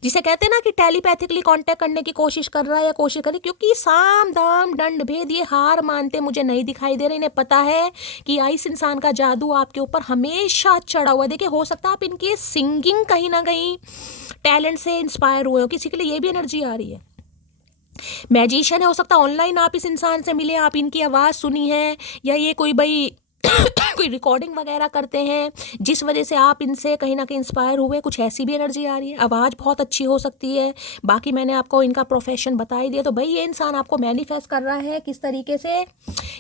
जिसे कहते हैं ना कि टेलीपैथिकली कांटेक्ट करने की कोशिश कर रहा है या कोशिश करे, क्योंकि साम दाम दंड भेद ये हार मानते मुझे नहीं दिखाई दे रहे। इन्हें पता है कि इस इंसान का जादू आपके ऊपर हमेशा चढ़ा हुआ। देखिए हो सकता है आप इनके सिंगिंग कहीं ना कहीं टैलेंट से इंस्पायर हुए हो, किसी के लिए ये भी एनर्जी आ रही है। मैजिशियन है, हो सकता है ऑनलाइन आप इस इंसान से मिले, आप इनकी आवाज़ सुनी है, या ये कोई भाई कोई रिकॉर्डिंग वगैरह करते हैं जिस वजह से आप इनसे कहीं ना कहीं इंस्पायर हुए, कुछ ऐसी भी एनर्जी आ रही है। आवाज़ बहुत अच्छी हो सकती है, बाकी मैंने आपको इनका प्रोफेशन बता ही दिया। तो भाई ये इंसान आपको मैनिफेस्ट कर रहा है किस तरीके से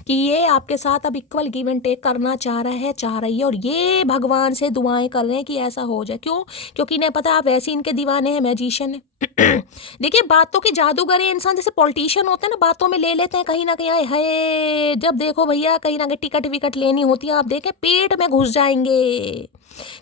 कि ये आपके साथ अब इक्वल गिव एंड टेक करना चाह रही है, और ये भगवान से दुआएं कर रहे हैं कि ऐसा हो जाए। क्यों? क्योंकि इन्हें पता है आप वैसे इनके दीवाने हैं, मैजिशियन है देखिए बातों के जादूगर है इंसान, जैसे पॉलिटिशियन होते हैं ना, बातों में ले लेते हैं कहीं ना कहीं, है जब देखो भैया कहीं ना कहीं टिकट विकट लेनी होती है, आप देखें पेट में घुस जाएंगे,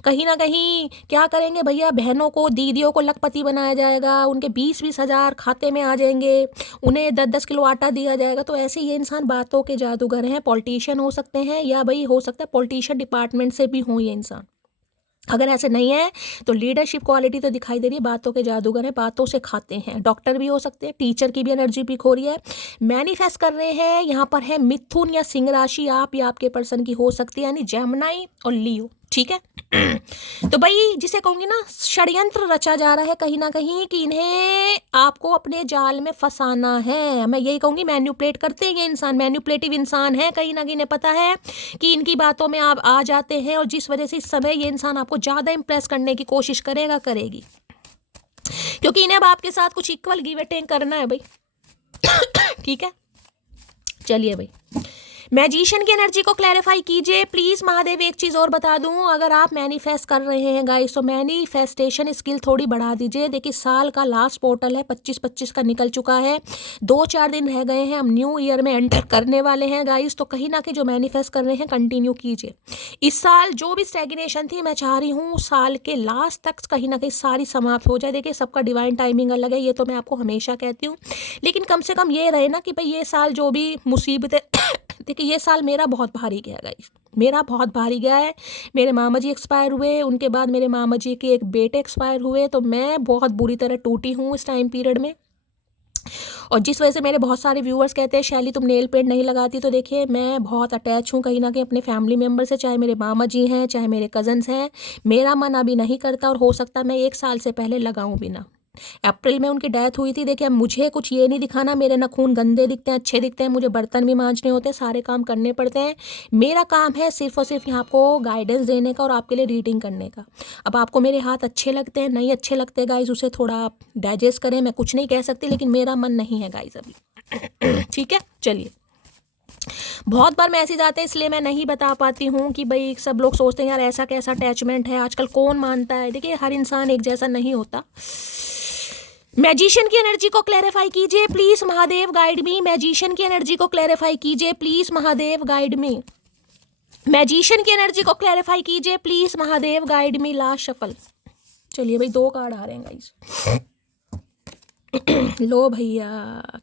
कहीं ना कहीं क्या करेंगे भैया, बहनों को दीदियों को लखपति बनाया जाएगा, उनके 20-20 हज़ार खाते में आ जाएंगे, उन्हें 10-10 किलो आटा दिया जाएगा। तो ऐसे ये इंसान बातों के जादूगर हैं, पॉलिटिशियन हो सकते हैं, या भाई हो सकता है पॉलिटिशियन डिपार्टमेंट से भी हों ये इंसान। अगर ऐसे नहीं है तो लीडरशिप क्वालिटी तो दिखाई दे रही है, बातों के जादूगर है, बातों से खाते हैं। डॉक्टर भी हो सकते हैं, टीचर की भी एनर्जी पिक हो रही है। मैनिफेस्ट कर रहे हैं, यहाँ पर है मिथुन या सिंह राशि, आप या आपके पर्सन की हो सकती है, यानी जेमिनी और लियो, ठीक है। तो भाई जिसे कहूँगी ना, षड्यंत्र रचा जा रहा है कहीं ना कहीं कि इन्हें आपको अपने जाल में फंसाना है। मैं यही कहूँगी मैन्युपुलेट करते हैं ये इंसान, मैन्युपुलेटिव इंसान है कहीं ना कहीं। इन्हें पता है कि इनकी बातों में आप आ जाते हैं, और जिस वजह से इस समय ये इंसान आपको ज़्यादा इंप्रेस करने की कोशिश करेगी, क्योंकि इन्हें अब आपके साथ कुछ इक्वल गिव एंड टेक करना है भाई ठीक है। चलिए भाई मैजिशियन की एनर्जी को क्लैरिफाई कीजिए प्लीज महादेव। एक चीज और बता दूं, अगर आप मैनिफेस्ट कर रहे हैं गाइस, तो मैनिफेस्टेशन स्किल थोड़ी बढ़ा दीजिए। देखिए साल का लास्ट पोर्टल है, 25-25 का निकल चुका है, 2-4 दिन रह गए हैं, हम न्यू ईयर में एंटर करने वाले हैं गाइस। तो कहीं ना कहीं जो मैनिफेस्ट कर रहे हैं कंटिन्यू कीजिए। इस साल जो भी स्टैग्नेशन थी, मैं चाह रही हूँ साल के लास्ट तक कहीं ना कहीं सारी समाप्त हो जाए। देखिए सबका डिवाइन टाइमिंग अलग है, ये तो मैं आपको हमेशा कहती हूँ, लेकिन कम से कम ये रहे ना कि भाई ये साल जो भी मुसीबतें देखिए ये साल मेरा बहुत भारी गया गाइस, मेरा बहुत भारी गया है। मेरे मामा जी एक्सपायर हुए, उनके बाद मेरे मामा जी के एक बेटे एक्सपायर हुए, तो मैं बहुत बुरी तरह टूटी हूँ इस टाइम पीरियड में। और जिस वजह से मेरे बहुत सारे व्यूअर्स कहते हैं शैली तुम नेल पेंट नहीं लगाती, तो देखिए मैं बहुत अटैच हूँ कहीं ना कहीं अपने फैमिली मेम्बर से, चाहे मेरे मामा जी हैं चाहे मेरे कजन्स हैं। मेरा मन अभी नहीं करता, और हो सकता है मैं 1 साल से पहले लगाऊँ भी ना। अप्रैल में उनकी डेथ हुई थी। देखिए मुझे कुछ ये नहीं दिखाना, मेरे नाखून गंदे दिखते हैं अच्छे दिखते हैं, मुझे बर्तन भी मांजने होते हैं, सारे काम करने पड़ते हैं। मेरा काम है सिर्फ और सिर्फ यहाँ आपको गाइडेंस देने का और आपके लिए रीडिंग करने का। अब आपको मेरे हाथ अच्छे लगते हैं नहीं अच्छे लगते गाइज, उसे थोड़ा आप डाइजेस्ट करें, मैं कुछ नहीं कह सकती, लेकिन मेरा मन नहीं है गाइज अभी ठीक है। चलिए बहुत बार मैसेज आते हैं इसलिए मैं नहीं बता पाती हूँ कि भाई सब लोग सोचते हैं यार ऐसा कैसा अटैचमेंट है, आजकल कौन मानता है। देखिए हर इंसान एक जैसा नहीं होता। मैजिशियन की एनर्जी को क्लैरिफाई कीजिए please Mahadev guide me. Magician की एनर्जी को क्लैरिफाई कीजिए please Mahadev guide me. Magician की एनर्जी को क्लैरिफाई कीजिए please Mahadev guide me. Last shuffle. चलिए भाई 2 कार्ड आ रहे हैं गाइस। लो भैया,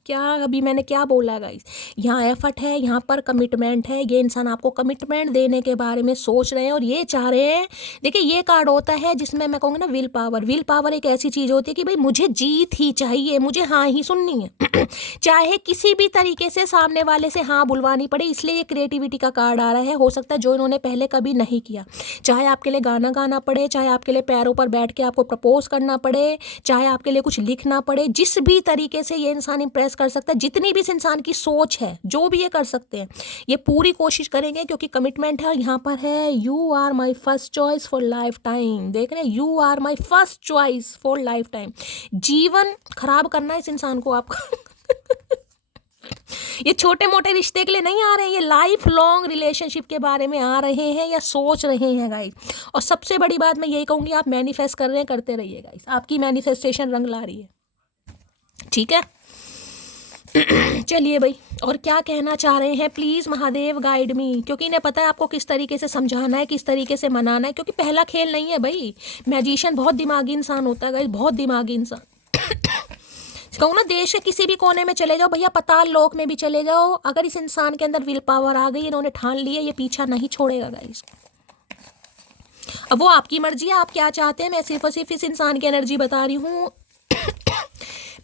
क्या अभी मैंने क्या बोला गाइस, यहाँ एफर्ट है, यहाँ पर कमिटमेंट है। ये इंसान आपको कमिटमेंट देने के बारे में सोच रहे हैं और ये चाह रहे हैं। देखिए ये कार्ड होता है जिसमें मैं कहूँगी ना विल पावर। विल पावर एक ऐसी चीज़ होती है कि भाई मुझे जीत ही चाहिए, मुझे हाँ ही सुननी है चाहे किसी भी तरीके से सामने वाले से हाँ बुलवानी पड़े। इसलिए ये क्रिएटिविटी का कार्ड आ रहा है। हो सकता है जो इन्होंने पहले कभी नहीं किया, चाहे आपके लिए गाना गाना पड़े, चाहे आपके लिए पैरों पर बैठ के आपको प्रपोज करना पड़े, चाहे आपके लिए कुछ लिखना पड़े, जिस भी तरीके से ये इंसान इंप्रेस कर सकता है, जितनी भी इस इंसान की सोच है, जो भी ये कर सकते हैं, ये पूरी कोशिश करेंगे क्योंकि कमिटमेंट है। यहाँ पर है you are my first choice for lifetime. देख रहे हैं, you are my first choice for lifetime. जीवन खराब करना है इस इंसान को आपका ये छोटे मोटे रिश्ते के लिए नहीं आ रहे हैं, ये लाइफ लॉन्ग रिलेशनशिप के बारे में आ रहे हैं या सोच रहे हैं गाइस। और सबसे बड़ी बात मैं यही कहूँगी, आप मैनिफेस्ट कर रहे हैं, करते रहिए गाइस। आपकी मैनिफेस्टेशन रंग ला रही है, ठीक है। चलिए भाई, और क्या कहना चाह रहे हैं, प्लीज़ महादेव गाइड मी, क्योंकि इन्हें पता है आपको किस तरीके से समझाना है, किस तरीके से मनाना है। क्योंकि पहला खेल नहीं है भाई। मैजिशियन बहुत दिमागी इंसान होता है गाइस, बहुत दिमागी इंसान। कहूँ ना, देश के किसी भी कोने में चले जाओ भैया, पाताल लोक में भी चले जाओ, अगर इस इंसान के अंदर विल पावर आ गई, इन्होंने ठान ली है, ये पीछा नहीं छोड़ेगा गाइस। अब वो आपकी मर्जी है, आप क्या चाहते हैं। मैं सिर्फ और सिर्फ इस इंसान की एनर्जी बता रही हूँ।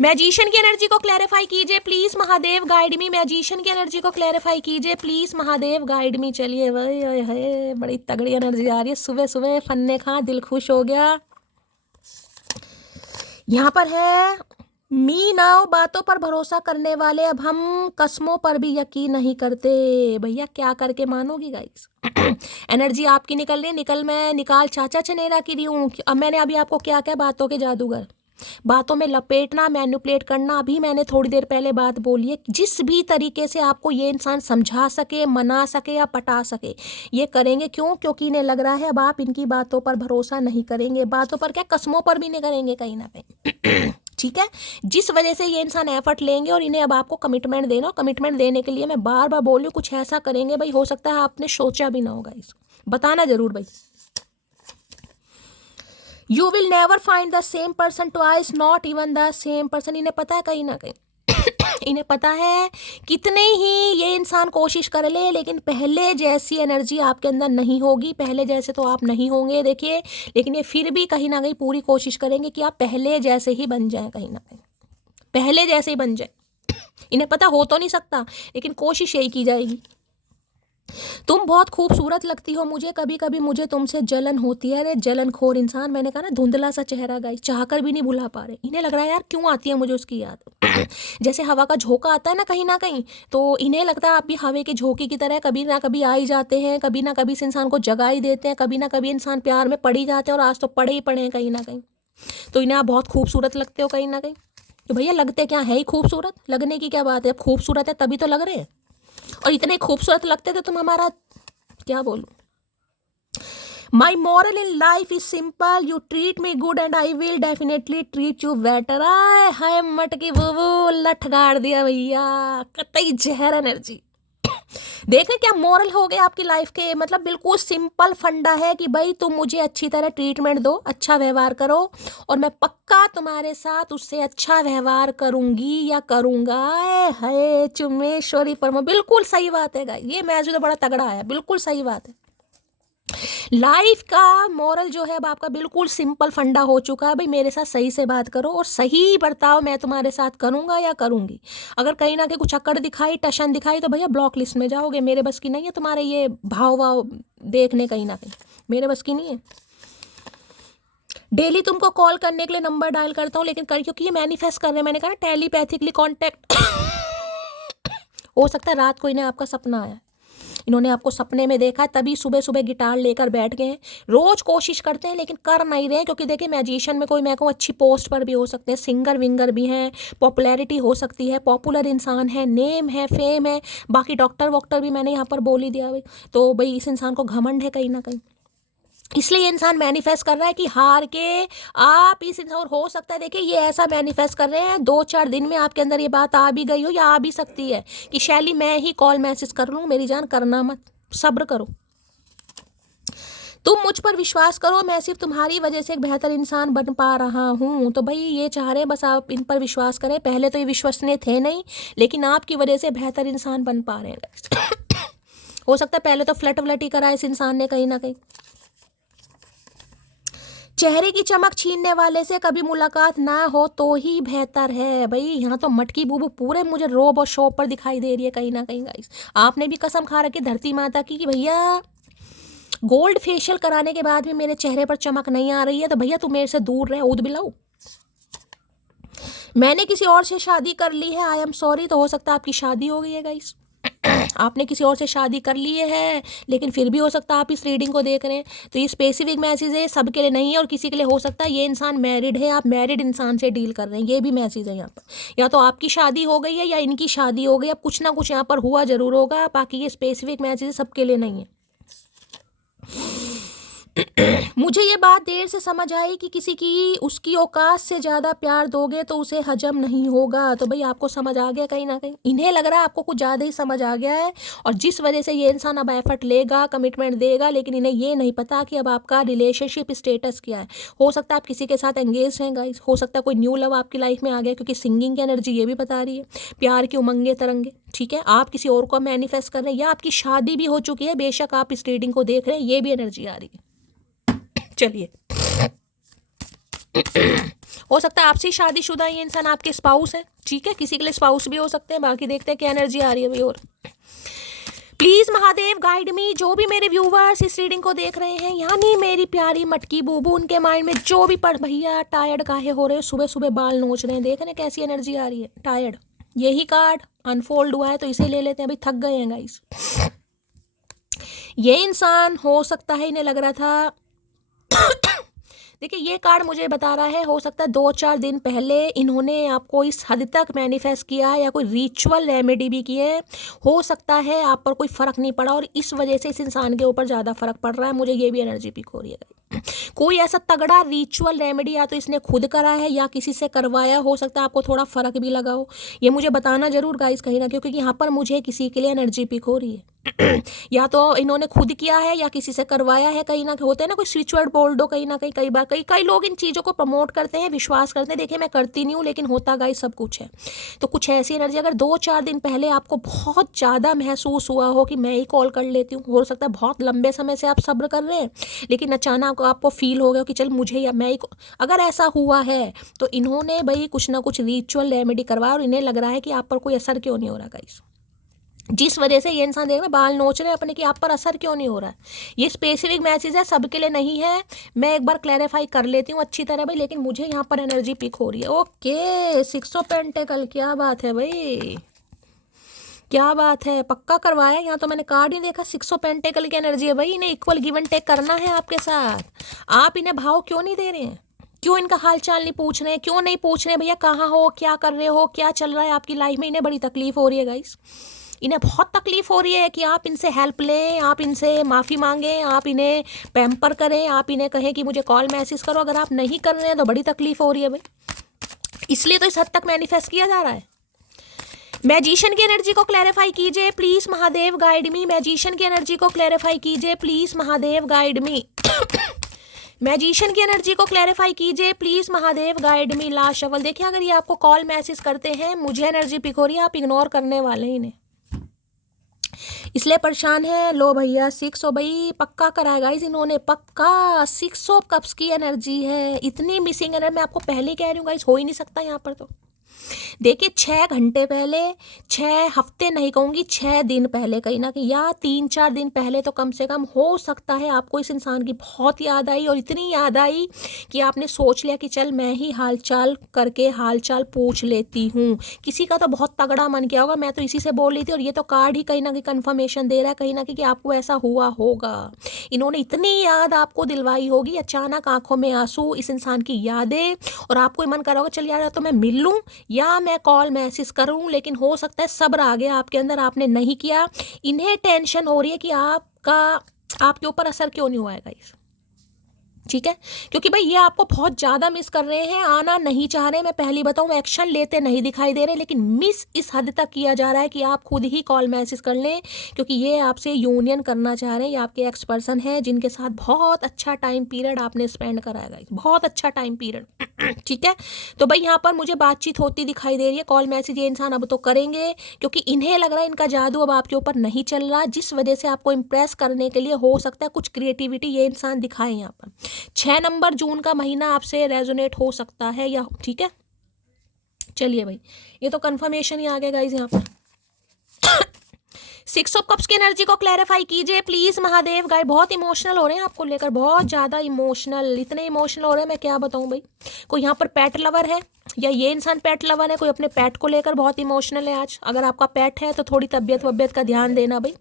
मैजिशियन की एनर्जी को क्लैरिफाई कीजिए please Mahadev guide me. Magician की एनर्जी को क्लैरिफाई कीजिए प्लीज महादेव गाइड मी। चलिए भाई, है बड़ी तगड़ी एनर्जी आ रही है सुबह सुबह। फन्ने खा, दिल खुश हो गया। यहाँ पर है मी नाउ, बातों पर भरोसा करने वाले, अब हम कस्मों पर भी यकीन नहीं करते। भैया क्या करके मानोगी गाइस। एनर्जी आपकी निकल रही है, मैं निकाल चाचा चनेरा की रही हूँ। अब मैंने अभी आपको क्या क्या बातों के जादूगर, बातों में लपेटना, मैनिपुलेट करना, अभी मैंने थोड़ी देर पहले बात बोली है। जिस भी तरीके से आपको ये इंसान समझा सके, मना सके या पटा सके, ये करेंगे। क्यों? क्योंकि इन्हें लग रहा है अब आप इनकी बातों पर भरोसा नहीं करेंगे। बातों पर क्या, कस्मों पर भी नहीं करेंगे कहीं ना कहीं। ठीक है, जिस वजह से ये इंसान एफर्ट लेंगे और इन्हें अब आपको कमिटमेंट देना। कमिटमेंट देने के लिए मैं बार बार बोल रही हूँ, कुछ ऐसा करेंगे भाई, हो सकता है आपने सोचा भी ना होगा। इस बताना जरूर भाई। You will never find the same person twice, not even the same person. इन्हें पता है कहीं ना कहीं इन्हें पता है कितने ही ये इंसान कोशिश कर ले, लेकिन पहले जैसी एनर्जी आपके अंदर नहीं होगी। पहले जैसे तो आप नहीं होंगे देखिए, लेकिन ये फिर भी कहीं ना कहीं पूरी कोशिश करेंगे कि आप पहले जैसे ही बन जाएं, कहीं ना कहीं पहले जैसे ही बन जाए। इन्हें पता हो तो नहीं सकता, लेकिन कोशिश यही की जाएगी। तुम बहुत खूबसूरत लगती हो मुझे, कभी कभी मुझे तुमसे जलन होती है। अरे जलनखोर इंसान, मैंने कहा ना, धुंधला सा चेहरा गाइस, चाहकर भी नहीं भुला पा रहे। इन्हें लग रहा है यार क्यों आती है मुझे उसकी याद। जैसे हवा का झोंका आता है ना कहीं, तो इन्हें लगता है आप भी हवा के झोंके की तरह कभी ना कभी आ ही जाते हैं, कभी ना कभी इस इंसान को जगा ही देते हैं, कभी ना कभी इंसान प्यार में पड़ ही जाते हैं, और आज तो पड़े ही पड़े हैं कहीं ना कहीं। तो इन्हें आप बहुत खूबसूरत लगते हो कहीं ना कहीं। तो भैया लगते क्या है ही खूबसूरत, लगने की क्या बात है, अब खूबसूरत है तभी तो लग रहे हैं। और इतने खूबसूरत लगते थे तुम हमारा, क्या बोलूं। My moral in life is simple, you treat me good and I will definitely treat you better. आए हाय मटकी वो लठ गाड़ दिया भैया, कतई जहर एनर्जी। देखें क्या मॉरल हो गए आपकी लाइफ के, मतलब बिल्कुल सिंपल फंडा है कि भाई तुम मुझे अच्छी तरह ट्रीटमेंट दो, अच्छा व्यवहार करो, और मैं पक्का तुम्हारे साथ उससे अच्छा व्यवहार करूंगी या करूंगा। है चुम्मेश्वरी फरमा, बिल्कुल सही बात है गाइस। ये मैच तो बड़ा तगड़ा है, बिल्कुल सही बात है। लाइफ का मॉरल जो है अब आपका बिल्कुल सिंपल फंडा हो चुका है भाई, मेरे साथ सही से बात करो और सही बर्ताव मैं तुम्हारे साथ करूंगा या करूंगी। अगर कहीं ना कहीं कुछ अकड़ दिखाई, टशन दिखाई, तो भैया ब्लॉक लिस्ट में जाओगे। मेरे बस की नहीं है तुम्हारे ये भाव वाव देखने, कहीं ना कहीं मेरे बस की नहीं है। डेली तुमको कॉल करने के लिए नंबर डायल करता हूँ, लेकिन क्योंकि ये मैनिफेस्ट कर रहे हैं, मैंने कहा ना टेलीपैथिकली कॉन्टेक्ट। हो सकता है रात को इन्हें आपका सपना आया, इन्होंने आपको सपने में देखा, तभी सुबह सुबह गिटार लेकर बैठ गए हैं। रोज कोशिश करते हैं लेकिन कर नहीं रहे हैं, क्योंकि देखिए मैजिशियन में कोई, मैं कहूँ अच्छी पोस्ट पर भी हो सकते हैं, सिंगर विंगर भी हैं, पॉपुलैरिटी हो सकती है, पॉपुलर इंसान है, नेम है, फेम है। बाकी डॉक्टर वॉक्टर भी मैंने यहाँ पर बोल ही दिया भाई। तो भाई इस इंसान को घमंड है कहीं ना कहीं, इसलिए ये इंसान मैनिफेस्ट कर रहा है कि हार के आप इस इंसान, और हो सकता है देखिए ये ऐसा मैनिफेस्ट कर रहे हैं 2-4 दिन में आपके अंदर ये बात आ भी गई हो, या आ भी सकती है कि शैली मैं ही कॉल मैसेज कर लूँ, मेरी जान करना मत, सब्र करो। तुम मुझ पर विश्वास करो, मैं सिर्फ तुम्हारी वजह से एक बेहतर इंसान बन पा रहा हूँ। तो भाई ये चाह रहे हैं बस आप इन पर विश्वास करें। पहले तो ये विश्वसनीय थे नहीं, लेकिन आपकी वजह से बेहतर इंसान बन पा रहे हैं। हो सकता है पहले तो फ्लट व्लट ही करा इस इंसान ने कहीं ना कहीं। चेहरे की चमक छीनने वाले से कभी मुलाकात ना हो तो ही बेहतर है। भाई यहाँ तो मटकी बूबू पूरे मुझे रोब और शोप पर दिखाई दे रही है कहीं ना कहीं गाइस। आपने भी कसम खा रखी धरती माता की कि भैया गोल्ड फेशियल कराने के बाद भी मेरे चेहरे पर चमक नहीं आ रही है, तो भैया तू मेरे से दूर रहे, ऊद बिलाऊ। मैंने किसी और से शादी कर ली है, आई एम सॉरी। तो हो सकता है आपकी शादी हो गई है गाइस। आपने किसी और से शादी कर ली है, लेकिन फिर भी हो सकता है आप इस रीडिंग को देख रहे हैं। तो ये स्पेसिफिक मैसेज है, सबके लिए नहीं है, और किसी के लिए हो सकता है ये इंसान मैरिड है, आप मैरिड इंसान से डील कर रहे हैं, ये भी मैसेज है यहाँ पर। या तो आपकी शादी हो गई है या इनकी शादी हो गई, अब कुछ ना कुछ यहाँ पर हुआ जरूर होगा। बाकी ये स्पेसिफिक मैसेज सबके लिए नहीं है। मुझे ये बात देर से समझ आई कि किसी की उसकी औकात से ज़्यादा प्यार दोगे तो उसे हजम नहीं होगा। तो भाई आपको समझ आ गया कहीं ना कहीं, इन्हें लग रहा है आपको कुछ ज़्यादा ही समझ आ गया है, और जिस वजह से ये इंसान अब एफर्ट लेगा, कमिटमेंट देगा, लेकिन इन्हें ये नहीं पता कि अब आपका रिलेशनशिप स्टेटस क्या है। हो सकता है आप किसी के साथ एंगेज हैं गाइस, हो सकता है कोई न्यू लव आपकी लाइफ में आ गया, क्योंकि सिंगिंग की एनर्जी ये भी बता रही है, प्यार की उमंगे तरंगे। ठीक है, आप किसी और को मैनिफेस्ट कर रहे हैं, या आपकी शादी भी हो चुकी है, बेशक आप इस रीडिंग को देख रहे हैं, ये भी एनर्जी आ रही है। चलिए, हो सकता है आपसे शादीशुदा ये इंसान आपके स्पाउस है। ठीक है, किसी के लिए स्पाउस भी हो सकते हैं। बाकी देखते हैं क्या एनर्जी आ रही है भाई। और प्लीज महादेव गाइड मी, जो भी मेरे व्यूवर्स इस रीडिंग को देख रहे हैं, यानी मेरी प्यारी मटकी बूबू, उनके माइंड में जो भी पढ़, भैया टायर्ड काहे हो रहे हो, सुबह सुबह बाल नोच रहे हैं, देख रहे हैं कैसी एनर्जी आ रही है, टायर्ड। यही कार्ड अनफोल्ड हुआ है तो इसे ले लेते हैं, अभी थक गए हैं गाइस। ये इंसान हो सकता है इन्हें लग रहा था देखिए ये कार्ड मुझे बता रहा है, हो सकता है 2-4 दिन पहले इन्होंने आपको इस हद तक मैनिफेस्ट किया है, या कोई रिचुअल रेमेडी भी किए। हो सकता है आप पर कोई फ़र्क नहीं पड़ा और इस वजह से इस इंसान के ऊपर ज़्यादा फ़र्क पड़ रहा है। मुझे ये भी एनर्जी पिक हो रही है। कोई ऐसा तगड़ा रिचुअल रेमेडी या तो इसने खुद करा है या किसी से करवाया, हो सकता है आपको थोड़ा फ़र्क भी लगा हो। ये मुझे बताना ज़रूर गाइस कहीं ना, क्योंकि यहाँ पर मुझे किसी के लिए एनर्जी पिक हो रही है। या तो इन्होंने खुद किया है या किसी से करवाया है कहीं ना। होते हैं ना कोई स्विच वर्ड बोल दो कहीं ना कहीं, कई बार कई लोग इन चीज़ों को प्रमोट करते हैं, विश्वास करते हैं। देखिए मैं करती नहीं हूँ, लेकिन होता गाइस सब कुछ है। तो कुछ ऐसी एनर्जी अगर 2-4 दिन पहले आपको बहुत ज़्यादा महसूस हुआ हो कि मैं ही कॉल कर लेती हूँ, हो सकता है बहुत लंबे समय से आप सब्र कर रहे हैं, लेकिन अचानक आपको फील हो गया कि चल मुझे या मैं ही, अगर ऐसा हुआ है तो इन्होंने भाई कुछ ना कुछ रिचुअल रेमेडी करवाया, और इन्हें लग रहा है कि आप पर कोई असर क्यों नहीं हो रहा गाइस। जिस वजह से ये इंसान देख रहे बाल नोच रहे हैं अपने कि आप पर असर क्यों नहीं हो रहा है। ये स्पेसिफिक मैसेज है, सबके लिए नहीं है। मैं एक बार क्लैरिफाई कर लेती हूँ अच्छी तरह भाई, लेकिन मुझे यहाँ पर एनर्जी पिक हो रही है। ओके, 6 ऑफ पेंटिकल, क्या बात है भाई, क्या बात है, पक्का करवाया। यहाँ तो मैंने कार्ड ही देखा, 6 ऑफ पेंटिकल की एनर्जी है भाई। इन्हें इक्वल गिव एंड टेक करना है आपके साथ। आप इन्हें भाव क्यों नहीं दे रहे हैं, क्यों इनका हाल चाल नहीं पूछ रहे हैं, क्यों नहीं पूछ रहे भैया कहाँ हो, क्या कर रहे हो, क्या चल रहा है आपकी लाइफ में। इन्हें बड़ी तकलीफ हो रही है गाइस, इन्हें बहुत तकलीफ हो रही है कि आप इनसे हेल्प लें, आप इनसे माफ़ी मांगें, आप इन्हें पैम्पर करें, आप इन्हें कहें कि मुझे कॉल मैसेज करो। अगर आप नहीं कर रहे हैं तो बड़ी तकलीफ हो रही है भाई, इसलिए तो इस हद तक मैनिफेस्ट किया जा रहा है। मैजिशियन की एनर्जी को क्लैरिफाई कीजिए please Mahadev guide me. Magician की एनर्जी को क्लैरिफाई कीजिए please Mahadev guide me. Magician की एनर्जी को क्लैरिफाई कीजिए please Mahadev guide me. Last shuffle देखिए, अगर ये आपको कॉल मैसेज करते हैं, मुझे एनर्जी पिक हो रही है, आप इग्नोर करने वाले हैं इन्हें, इसलिए परेशान है। लो भैया 6 हो भाई, पक्का कराएगा इस इन्होंने, पक्का 6 ऑफ कप्स की एनर्जी है। इतनी मिसिंग एनर्जी मैं आपको पहले कह रही हूँ गाइस, हो ही नहीं सकता यहाँ पर। तो देखिए 6 घंटे पहले, 6 हफ्ते नहीं कहूँगी, 6 दिन पहले कहीं ना कहीं, या 3-4 दिन पहले तो कम से कम हो सकता है आपको इस इंसान की बहुत याद आई, और इतनी याद आई कि आपने सोच लिया कि चल मैं ही हालचाल करके हालचाल पूछ लेती हूँ। किसी का तो बहुत तगड़ा मन किया होगा, मैं तो इसी से बोल रही थी, और ये तो कार्ड ही कहीं ना कहीं कन्फर्मेशन दे रहा है कहीं ना कहीं कि आपको ऐसा हुआ होगा। इन्होंने इतनी याद आपको दिलवाई होगी, अचानक आंखों में आंसू, इस इंसान की यादें, और आपको मन कर रहा होगा चल यार तो मैं मिल लूँ या मैं कॉल मैसेज करूं, लेकिन हो सकता है सब्र आ गया आपके अंदर, आपने नहीं किया। इन्हें टेंशन हो रही है कि आपके ऊपर असर क्यों नहीं हुआ है गाइस। ठीक है, क्योंकि भाई ये आपको बहुत ज़्यादा मिस कर रहे हैं, आना नहीं चाह रहे। मैं पहली बताऊँ, एक्शन लेते नहीं दिखाई दे रहे, लेकिन मिस इस हद तक किया जा रहा है कि आप खुद ही कॉल मैसेज कर लें, क्योंकि ये आपसे यूनियन करना चाह रहे हैं। ये आपके एक्स पर्सन है जिनके साथ बहुत अच्छा टाइम पीरियड आपने स्पेंड कराएगा, बहुत अच्छा टाइम पीरियड। ठीक है, तो भाई यहाँ पर मुझे बातचीत होती दिखाई दे रही है। कॉल मैसेज ये इंसान अब तो करेंगे, क्योंकि इन्हें लग रहा है इनका जादू अब आपके ऊपर नहीं चल रहा, जिस वजह से आपको इम्प्रेस करने के लिए हो सकता है कुछ क्रिएटिविटी ये इंसान दिखाए यहाँ पर। 6 नंबर जून का महीना आपसे रेजोनेट हो सकता है या, ठीक है। चलिए भाई, ये तो कंफर्मेशन ही आ गया गाइस यहाँ पर। 6 ऑफ कप्स की एनर्जी को क्लैरिफाई कीजिए प्लीज महादेव। गाय बहुत इमोशनल हो रहे हैं आपको लेकर, बहुत ज़्यादा इमोशनल, इतने इमोशनल हो रहे हैं मैं क्या बताऊं भाई। कोई यहाँ पर पेट लवर है, या ये इंसान पेट लवर है, कोई अपने पेट को लेकर बहुत इमोशनल है आज। अगर आपका पेट है तो थोड़ी तबियत वबियत का ध्यान देना भाई,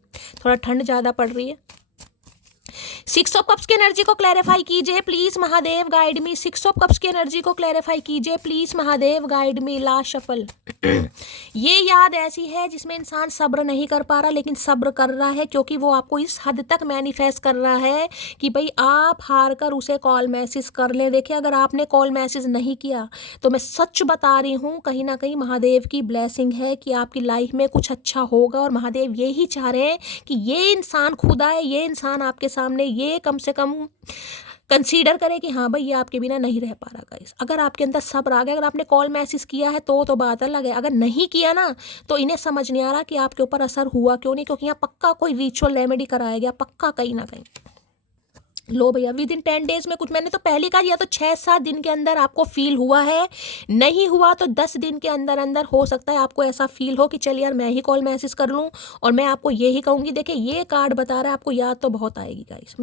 थोड़ा ठंड ज़्यादा पड़ रही है। 6 ऑफ कप्स की एनर्जी को क्लैरिफाई कीजिए please Mahadev, guide me. 6 of cups की एनर्जी को क्लैरिफाई कीजिए please Mahadev, guide me. Last shuffle. ये याद ऐसी है जिसमें इंसान सब्र नहीं कर पा रहा, लेकिन सब्र कर रहा है, क्योंकि वो आपको इस हद तक मैनिफेस्ट कर रहा है कि भाई आप हार कर उसे कॉल मैसेज कर लें। देखिए, अगर आपने कॉल मैसेज नहीं किया तो मैं सच बता रही हूँ, कहीं ना कहीं महादेव की ब्लेसिंग है कि आपकी लाइफ में कुछ अच्छा होगा। और महादेव यही चाह रहे हैं कि ये इंसान खुद आए, ये इंसान आपके सामने ये कम से कम कंसीडर करे कि हाँ भाई ये आपके बिना नहीं रह पा रहा। गाइस, अगर आपके अंदर सब्र आ गया, अगर आपने कॉल मैसेज किया है तो बात अलग है। अगर नहीं किया ना, तो इन्हें समझ नहीं आ रहा कि आपके ऊपर असर हुआ क्यों नहीं, क्योंकि यहाँ पक्का कोई रिचुअल रेमेडी कराया गया, पक्का कहीं ना कहीं। लो भैया, विद इन 10 डेज में कुछ, मैंने तो पहले कहा, या तो 6-7 दिन के अंदर आपको फील हुआ है, नहीं हुआ तो 10 दिन के अंदर अंदर हो सकता है आपको ऐसा फील हो कि चल यार मैं ही कॉल मैसेज कर लूँ। और मैं आपको यही कहूँगी, देखिए ये कार्ड बता रहा है आपको याद तो बहुत आएगी गाइस।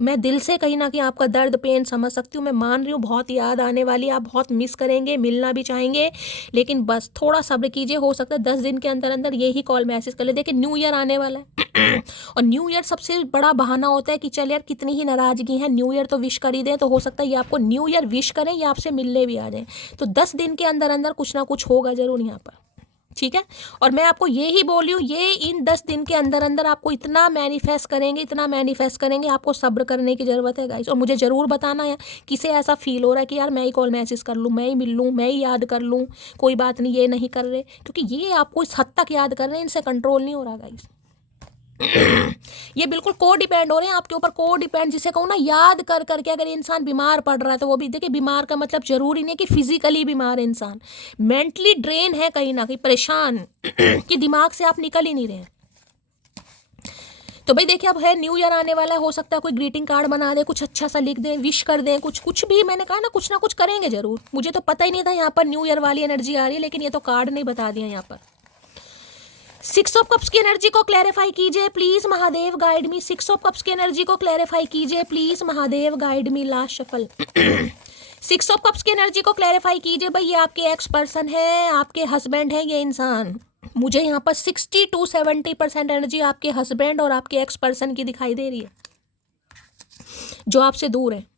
मैं दिल से कहीं ना कहीं आपका दर्द पेन समझ सकती हूँ, मैं मान रही हूँ बहुत याद आने वाली, आप बहुत मिस करेंगे, मिलना भी चाहेंगे, लेकिन बस थोड़ा सब्र कीजिए। हो सकता है 10 दिन के अंदर अंदर यही कॉल मैसेज कर ले। देखिए न्यू ईयर आने वाला है और न्यू ईयर सबसे बड़ा बहाना होता है कि चल यार कितनी ही नाराजगी है, न्यू ईयर तो विश कर ही दें। तो हो सकता है ये आपको न्यू ईयर विश करें या आपसे मिलने भी आ जाएं। तो 10 दिन के अंदर अंदर कुछ ना कुछ होगा जरूर यहाँ पर, ठीक है। और मैं आपको ये ही बोल रही हूँ, ये इन 10 दिन के अंदर अंदर आपको इतना मैनिफेस्ट करेंगे, इतना मैनिफेस्ट करेंगे, आपको सब्र करने की ज़रूरत है गाइस। और मुझे ज़रूर बताना है किसे ऐसा फील हो रहा है कि यार मैं ही कॉल मैसेज कर लूँ, मैं ही मिल लूँ, मैं ही याद कर लूँ। कोई बात नहीं, ये नहीं कर रहे, क्योंकि ये आपको इस हद तक याद कर रहे हैं, इनसे कंट्रोल नहीं हो रहा गाइस। ये बिल्कुल को डिपेंड हो रहे हैं आपके ऊपर, को डिपेंड जिसे कहूँ ना, याद कर करके। अगर इंसान बीमार पड़ रहा है तो वो भी देखिए, बीमार का मतलब जरूरी नहीं है कि फिजिकली बीमार है इंसान, मेंटली ड्रेन है, कहीं ना कहीं परेशान कि दिमाग से आप निकल ही नहीं रहे हैं। तो भाई देखिए, अब है न्यू ईयर आने वाला है, हो सकता है कोई ग्रीटिंग कार्ड बना दे, कुछ अच्छा सा लिख दें, विश कर दें, कुछ भी। मैंने कहा ना कुछ करेंगे जरूर। मुझे तो पता ही नहीं था यहाँ पर न्यू ईयर वाली एनर्जी आ रही है, लेकिन ये तो कार्ड नहीं बता दिया यहाँ पर। 6 ऑफ कप्स की एनर्जी को क्लैरिफाई कीजिए please Mahadev, guide me. 6 of cups की एनर्जी को क्लैरिफाई कीजिए please Mahadev, guide me. Last shuffle. 6 of cups की एनर्जी को क्लैरिफाई कीजिए भाई, ये आपके एक्स पर्सन है, आपके हस्बैंड है ये इंसान। मुझे यहाँ पर 60 to 70% एनर्जी आपके हस्बैंड और आपके एक्स पर्सन की दिखाई दे रही है, जो आपसे दूर है।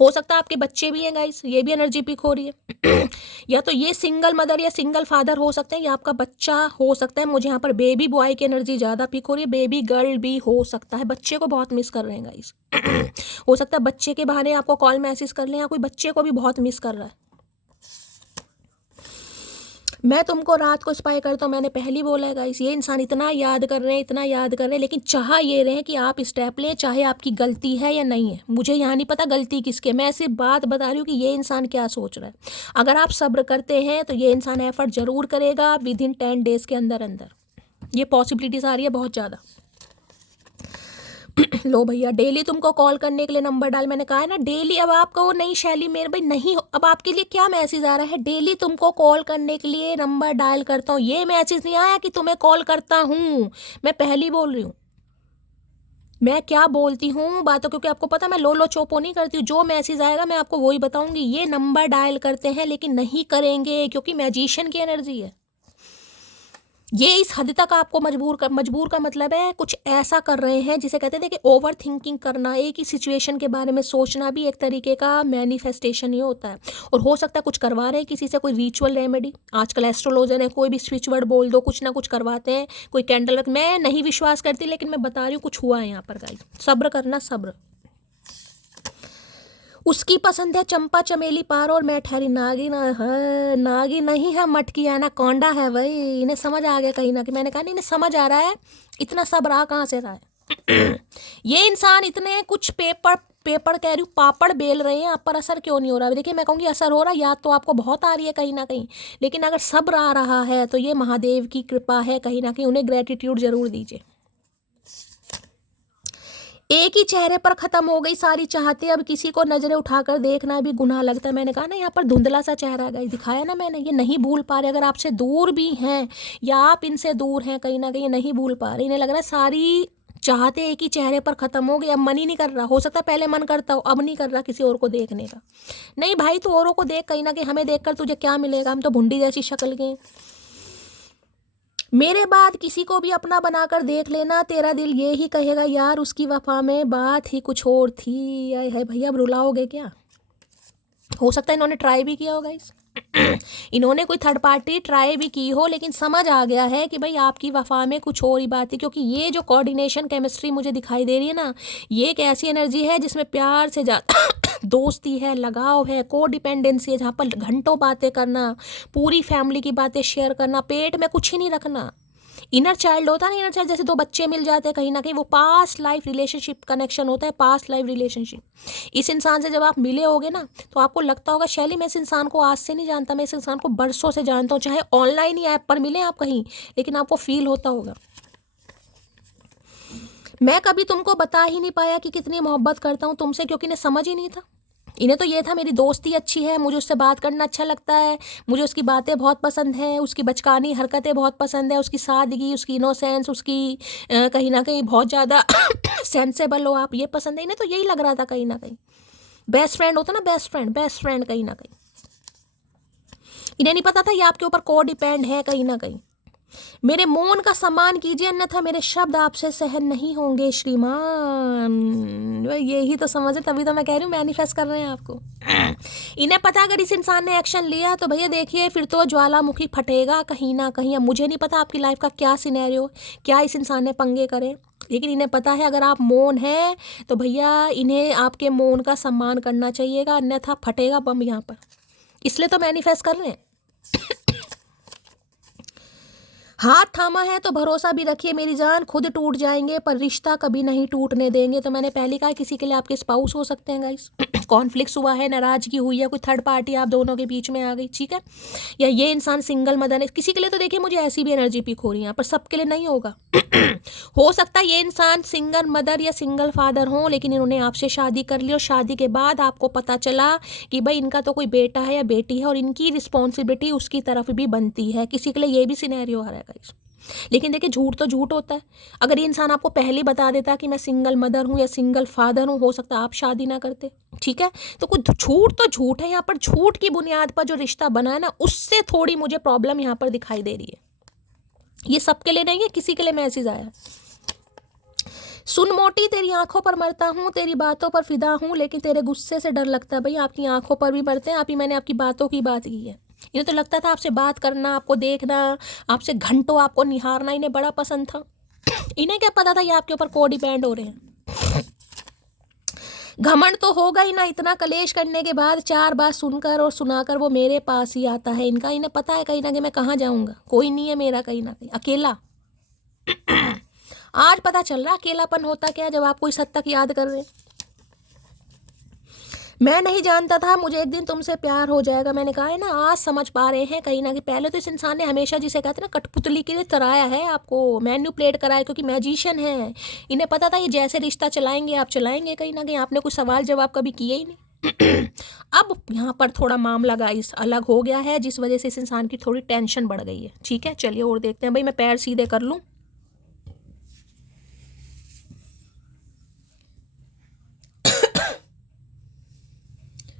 हो सकता है आपके बच्चे भी हैं गाइस, ये भी एनर्जी पिक हो रही है। या तो ये सिंगल मदर या सिंगल फादर हो सकते हैं, या आपका बच्चा हो सकता है। मुझे यहाँ पर बेबी बॉय की एनर्जी ज़्यादा पिक हो रही है, बेबी गर्ल भी हो सकता है। बच्चे को बहुत मिस कर रहे हैं गाइस। हो सकता है बच्चे के बहाने आपको कॉल मैसेज कर लें, या कोई बच्चे को भी बहुत मिस कर रहा है। मैं तुमको रात को स्पाई करता हूँ, मैंने पहले बोला है गाइस, ये इंसान इतना याद कर रहे हैं, इतना याद कर रहे हैं, लेकिन चाह ये रहे कि आप स्टेप लें, चाहे आपकी गलती है या नहीं है। मुझे यहाँ नहीं पता गलती किसकी है, मैं सिर्फ बात बता रही हूँ कि ये इंसान क्या सोच रहा है। अगर आप सब्र करते हैं तो ये इंसान एफर्ट जरूर करेगा विद इन 10 डेज के अंदर अंदर। ये पॉसिबिलिटीज आ रही है बहुत ज़्यादा। लो भैया, डेली तुमको कॉल करने के लिए नंबर डाल, मैंने कहा है ना डेली। अब आपको नहीं शैली मेरे भाई नहीं, अब आपके लिए क्या मैसेज आ रहा है, डेली तुमको कॉल करने के लिए नंबर डायल करता हूँ। ये मैसेज नहीं आया कि तुम्हें कॉल करता हूँ, मैं पहली बोल रही हूँ। मैं क्या बोलती हूँ बातों, क्योंकि आपको पता मैं लो चोपो नहीं करती हूँ। जो मैसेज आएगा मैं आपको वही बताऊंगी। ये नंबर डायल करते हैं लेकिन नहीं करेंगे, क्योंकि मैजिशियन की एनर्जी है। ये इस हद तक आपको मजबूर का मतलब है कुछ ऐसा कर रहे हैं जिसे कहते हैं कि ओवर थिंकिंग करना, एक ही सिचुएशन के बारे में सोचना भी एक तरीके का मैनिफेस्टेशन ही होता है। और हो सकता है कुछ करवा रहे हैं किसी से, कोई रिचुअल रेमेडी। आजकल एस्ट्रोलॉजर है, कोई भी स्विच वर्ड बोल दो, कुछ ना कुछ करवाते हैं, कोई कैंडल। मैं नहीं विश्वास करती, लेकिन मैं बता रही हूँ कुछ हुआ है यहाँ पर गाइस। सब्र करना, सब्र। उसकी पसंद है चंपा चमेली पार और मैं ठहरी नागिन। हाँ, नागिन नहीं है, मटकी है ना, कौंडा है भाई। इन्हें समझ आ गया कहीं ना कहीं। मैंने कहा नहीं, इन्हें समझ आ रहा है। इतना सब रहा कहाँ से रहा है। ये इंसान इतने कुछ पेपर पेपर कह रही हूँ, पापड़ बेल रहे हैं, आप पर असर क्यों नहीं हो रहा। देखिए मैं कहूँगी असर हो रहा है, याद तो आपको बहुत आ रही है कहीं ना कहीं, लेकिन अगर सब्र आ रहा है तो ये महादेव की कृपा है कहीं ना कहीं। उन्हें ग्रेटिट्यूड जरूर दीजिए। एक ही चेहरे पर खत्म हो गई सारी चाहते, अब किसी को नजरें उठाकर देखना भी गुनाह लगता है। मैंने कहा ना यहाँ पर धुंधला सा चेहरा गई दिखाया ना मैंने, ये नहीं भूल पा रहे। अगर आपसे दूर भी हैं या आप इनसे दूर हैं कहीं ना कहीं, नहीं भूल पा रहे। इन्हें लग रहा है सारी चाहते एक ही चेहरे पर खत्म हो गई, अब मन ही नहीं कर रहा। हो सकता है पहले मन करता हो, अब नहीं कर रहा किसी और को देखने का। नहीं भाई, तू औरों को देख, कहीं ना कहीं हमें देखकर तुझे क्या मिलेगा, हम तो भुंडी जैसी शक्ल के। मेरे बाद किसी को भी अपना बनाकर देख लेना, तेरा दिल ये ही कहेगा यार उसकी वफा में बात ही कुछ और थी। आए है भैया, अब रुलाओगे क्या। हो सकता है इन्होंने ट्राई भी किया होगा इन्होंने कोई थर्ड पार्टी ट्राई भी की हो, लेकिन समझ आ गया है कि भाई आपकी वफा में कुछ और ही बात थी। क्योंकि ये जो कोऑर्डिनेशन केमिस्ट्री मुझे दिखाई दे रही है ना, ये एक ऐसी एनर्जी है जिसमें प्यार से दोस्ती है, लगाव है, को डिपेंडेंसी है, जहाँ पर घंटों बातें करना, पूरी फैमिली की बातें शेयर करना, पेट में कुछ ही नहीं रखना। इनर चाइल्ड होता है ना, इनर चाइल्ड जैसे दो बच्चे मिल जाते हैं कहीं ना कहीं, वो पास्ट लाइफ रिलेशनशिप कनेक्शन होता है, पास्ट लाइफ रिलेशनशिप। इस इंसान से जब आप मिले होगे ना, तो आपको लगता होगा शैली मैं इस इंसान को आज से नहीं जानता, मैं इस इंसान को बरसों से जानता हूँ। चाहे ऑनलाइन ही ऐप पर मिले आप कहीं, लेकिन आपको फील होता होगा। मैं कभी तुमको बता ही नहीं पाया कि कितनी मोहब्बत करता हूँ तुमसे, क्योंकि इन्हें समझ ही नहीं था। इन्हें तो ये था मेरी दोस्ती अच्छी है, मुझे उससे बात करना अच्छा लगता है, मुझे उसकी बातें बहुत पसंद है, उसकी बचकानी हरकतें बहुत पसंद है, उसकी सादगी, उसकी इनोसेंस, उसकी कहीं ना कहीं बहुत ज़्यादा सेंसेबल हो आप, ये पसंद है। इन्हें तो यही लग रहा था कहीं ना कहीं। बेस्ट फ्रेंड होता ना, बेस्ट फ्रेंड कहीं ना कहीं। इन्हें नहीं पता था ये आपके ऊपर को डिपेंड है कहीं ना कहीं। मेरे मौन का सम्मान कीजिए, अन्यथा मेरे शब्द आपसे सहन नहीं होंगे श्रीमान। यही तो समझे, तभी तो मैं कह रही हूँ मैनिफेस्ट कर रहे हैं आपको। इन्हें पता अगर इस इंसान ने एक्शन लिया तो भैया देखिए फिर तो ज्वालामुखी फटेगा कहीं ना कहीं। अब मुझे नहीं पता आपकी लाइफ का क्या सिनेरियो, क्या इस इंसान ने पंगे करे, लेकिन इन्हें पता है अगर आप मौन हैं तो भैया इन्हें आपके मौन का सम्मान करना चाहिएगा, अन्यथा फटेगा बम यहाँ पर। इसलिए तो मैनिफेस्ट कर रहे हैं। हाथ थामा है तो भरोसा भी रखिए मेरी जान, खुद टूट जाएंगे पर रिश्ता कभी नहीं टूटने देंगे। तो मैंने पहले कहा किसी के लिए आपके स्पाउस हो सकते हैं गाइस, कॉन्फ्लिक्ट हुआ है, नाराजगी हुई है, कोई थर्ड पार्टी आप दोनों के बीच में आ गई, ठीक है, या ये इंसान सिंगल मदर है किसी के लिए। तो देखिए मुझे ऐसी भी एनर्जी पिक हो रही है यहाँ पर, सबके लिए नहीं होगा। हो सकता है ये इंसान सिंगल मदर या सिंगल फादर हो, लेकिन इन्होंने आपसे शादी कर ली और शादी के बाद आपको पता चला कि भाई इनका तो कोई बेटा है या बेटी है और इनकी रिस्पॉन्सिबिलिटी उसकी तरफ भी बनती है। किसी के लिए ये भी सिनेरियो आ रहा है गाइस। लेकिन देखिए झूठ तो झूठ होता है। अगर ये इंसान आपको पहले बता देता कि मैं सिंगल मदर हूँ या सिंगल फादर हूँ, हो सकता है आप शादी ना करते, ठीक है। तो कुछ झूठ तो झूठ है यहाँ पर, झूठ की बुनियाद पर जो रिश्ता बना है ना, उससे थोड़ी मुझे प्रॉब्लम यहाँ पर दिखाई दे रही है। ये सबके लिए नहीं है, किसी के लिए मैसेज आया। सुन मोटी तेरी आंखों पर मरता हूँ, तेरी बातों पर फिदा हूँ, लेकिन तेरे गुस्से से डर लगता है। भाई आपकी आंखों पर भी मरते हैं आप ही, मैंने आपकी बातों की बात की है। इन्हें तो लगता था आपसे बात करना, आपको देखना, आपसे घंटों आपको निहारना इन्हें बड़ा पसंद था। इन्हें क्या पता था ये आपके ऊपर को डिपेंड हो रहे हैं। घमंड तो होगा ही ना, इतना कलेश करने के बाद 4 बात सुनकर और सुनाकर वो मेरे पास ही आता है इनका। इन्हें पता है कहीं ना कहीं मैं कहाँ जाऊँगा, कोई नहीं है मेरा कहीं ना कहीं, अकेला। आज पता चल रहा अकेलापन होता क्या, जब आप कोई सद तक याद कर रहे हैं। मैं नहीं जानता था मुझे एक दिन तुमसे प्यार हो जाएगा। मैंने कहा है ना, आज समझ पा रहे हैं कहीं ना कहीं। पहले तो इस इंसान ने हमेशा जिसे कहते हैं ना कठपुतली के लिए तराया है, आपको मैन्युपुलेट कराया, क्योंकि मैजिशियन है। इन्हें पता था ये जैसे रिश्ता चलाएंगे आप चलाएंगे कहीं ना कहीं। आपने कुछ सवाल जवाब कभी किए ही नहीं। अब यहाँ पर थोड़ा मामला गाइस अलग हो गया है, जिस वजह से इस इंसान की थोड़ी टेंशन बढ़ गई है, ठीक है। चलिए और देखते हैं। भाई मैं पैर सीधे कर लूँ।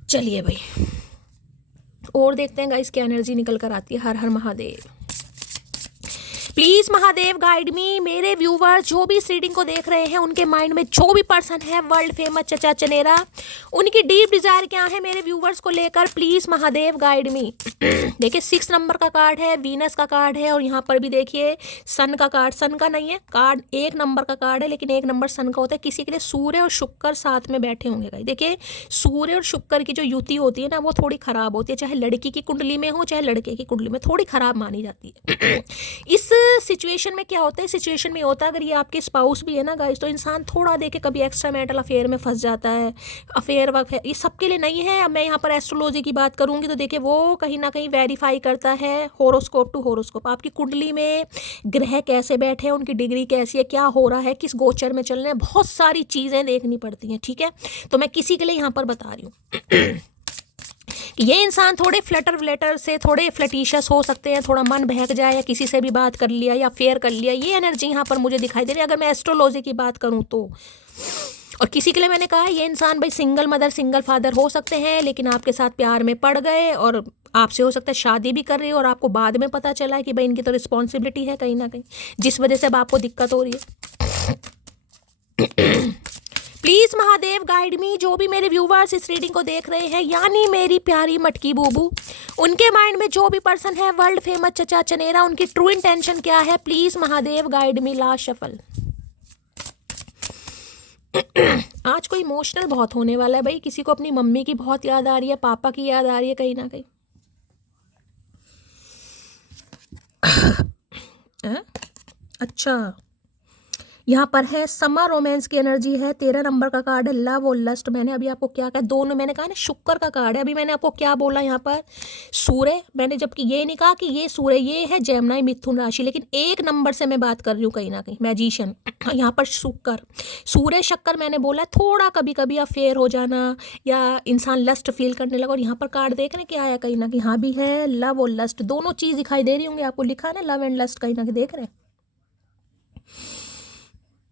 चलिए भाई और देखते हैं गाइस क्या एनर्जी निकल कर आती है। हर हर Mahadev. Please Mahadev guide me. मेरे व्यूवर्स जो भी इस रीडिंग को देख रहे हैं उनके माइंड में जो भी पर्सन है वर्ल्ड फेमस चचा चनेरा, उनकी डीप डिजायर क्या है मेरे व्यूवर्स को लेकर, प्लीज महादेव गाइड मी। देखिए 6 नंबर का कार्ड है, वीनस का कार्ड है, और यहाँ पर भी देखिए सन का कार्ड, सन का नहीं है कार्ड, 1 नंबर का कार्ड है, लेकिन 1 नंबर सन का होता है। किसी के लिए सूर्य और शुक्र साथ में बैठे होंगे गाइस। देखिए सूर्य और शुक्र की जो युति होती है ना, वो थोड़ी खराब होती है, चाहे लड़की की कुंडली में हो चाहे लड़के की कुंडली में, थोड़ी खराब मानी जाती है। इस सिचुएशन में क्या होता है, सिचुएशन में होता है अगर ये आपके स्पाउस भी है ना गाइस, तो इंसान थोड़ा देखे कभी एक्स्ट्रा मैरिटल अफेयर में फंस जाता है। अफेयर वफेयर ये सबके लिए नहीं है। अब मैं यहाँ पर एस्ट्रोलॉजी की बात करूंगी तो देखिए वो कहीं ना कहीं वेरीफाई करता है होरोस्कोप टू होरोस्कोप, आपकी कुंडली में ग्रह कैसे बैठे हैं, उनकी डिग्री कैसी है, क्या हो रहा है, किस गोचर में चल रहे हैं, बहुत सारी चीजें देखनी पड़ती हैं। ठीक है, तो मैं किसी के लिए यहाँ पर बता रही हूँ ये इंसान थोड़े फ्लटर व्लेटर से थोड़े फ्लटिशियस हो सकते हैं, थोड़ा मन बहक जाए या किसी से भी बात कर लिया या फेयर कर लिया, ये एनर्जी यहाँ पर मुझे दिखाई दे रही है अगर मैं एस्ट्रोलॉजी की बात करूँ तो। और किसी के लिए मैंने कहा ये इंसान भाई सिंगल मदर सिंगल फादर हो सकते हैं, लेकिन आपके साथ प्यार में पड़ गए और आपसे हो सकता है शादी भी कर रही है और आपको बाद में पता चला है कि भाई इनकी तो रिस्पॉन्सिबिलिटी है कहीं ना कहीं, जिस वजह से अब आपको दिक्कत हो रही है। प्लीज महादेव गाइड मी। जो भी मेरे व्यूवर्स इस रीडिंग को देख रहे हैं, यानी मेरी प्यारी मटकी बूबू, उनके माइंड में जो भी पर्सन है वर्ल्ड फेमस चचा चनेरा, उनकी ट्रू इंटेंशन क्या है, please Mahadev guide me. Last shuffle. आज कोई इमोशनल बहुत होने वाला है भाई, किसी को अपनी मम्मी की बहुत याद आ रही है, पापा की याद आ रही है कहीं ना कहीं। अच्छा यहाँ पर है समर रोमांस की एनर्जी है, 13 नंबर का कार्ड है लव और लस्ट। मैंने अभी आपको क्या कहा, दोनों मैंने कहा ना शुक्र का कार्ड है, अभी मैंने आपको क्या बोला यहाँ पर सूर्य, मैंने जबकि ये नहीं कहा कि ये सूर्य ये है जेमिनी मिथुन राशि, लेकिन 1 नंबर से मैं बात कर रही हूँ कहीं ना कहीं मैजिशियन। यहाँ पर शुक्र सूर्य शक्कर मैंने बोला थोड़ा कभी कभी अफेयर हो जाना या इंसान लस्ट फील करने लगा। और यहाँ पर कार्ड देख रहे क्या आया कहीं ना कहीं, हाँ भी है लव और लस्ट, दोनों चीज दिखाई दे रही होंगी आपको, लिखा है ना लव एंड लस्ट कहीं ना कहीं देख रहे हैं।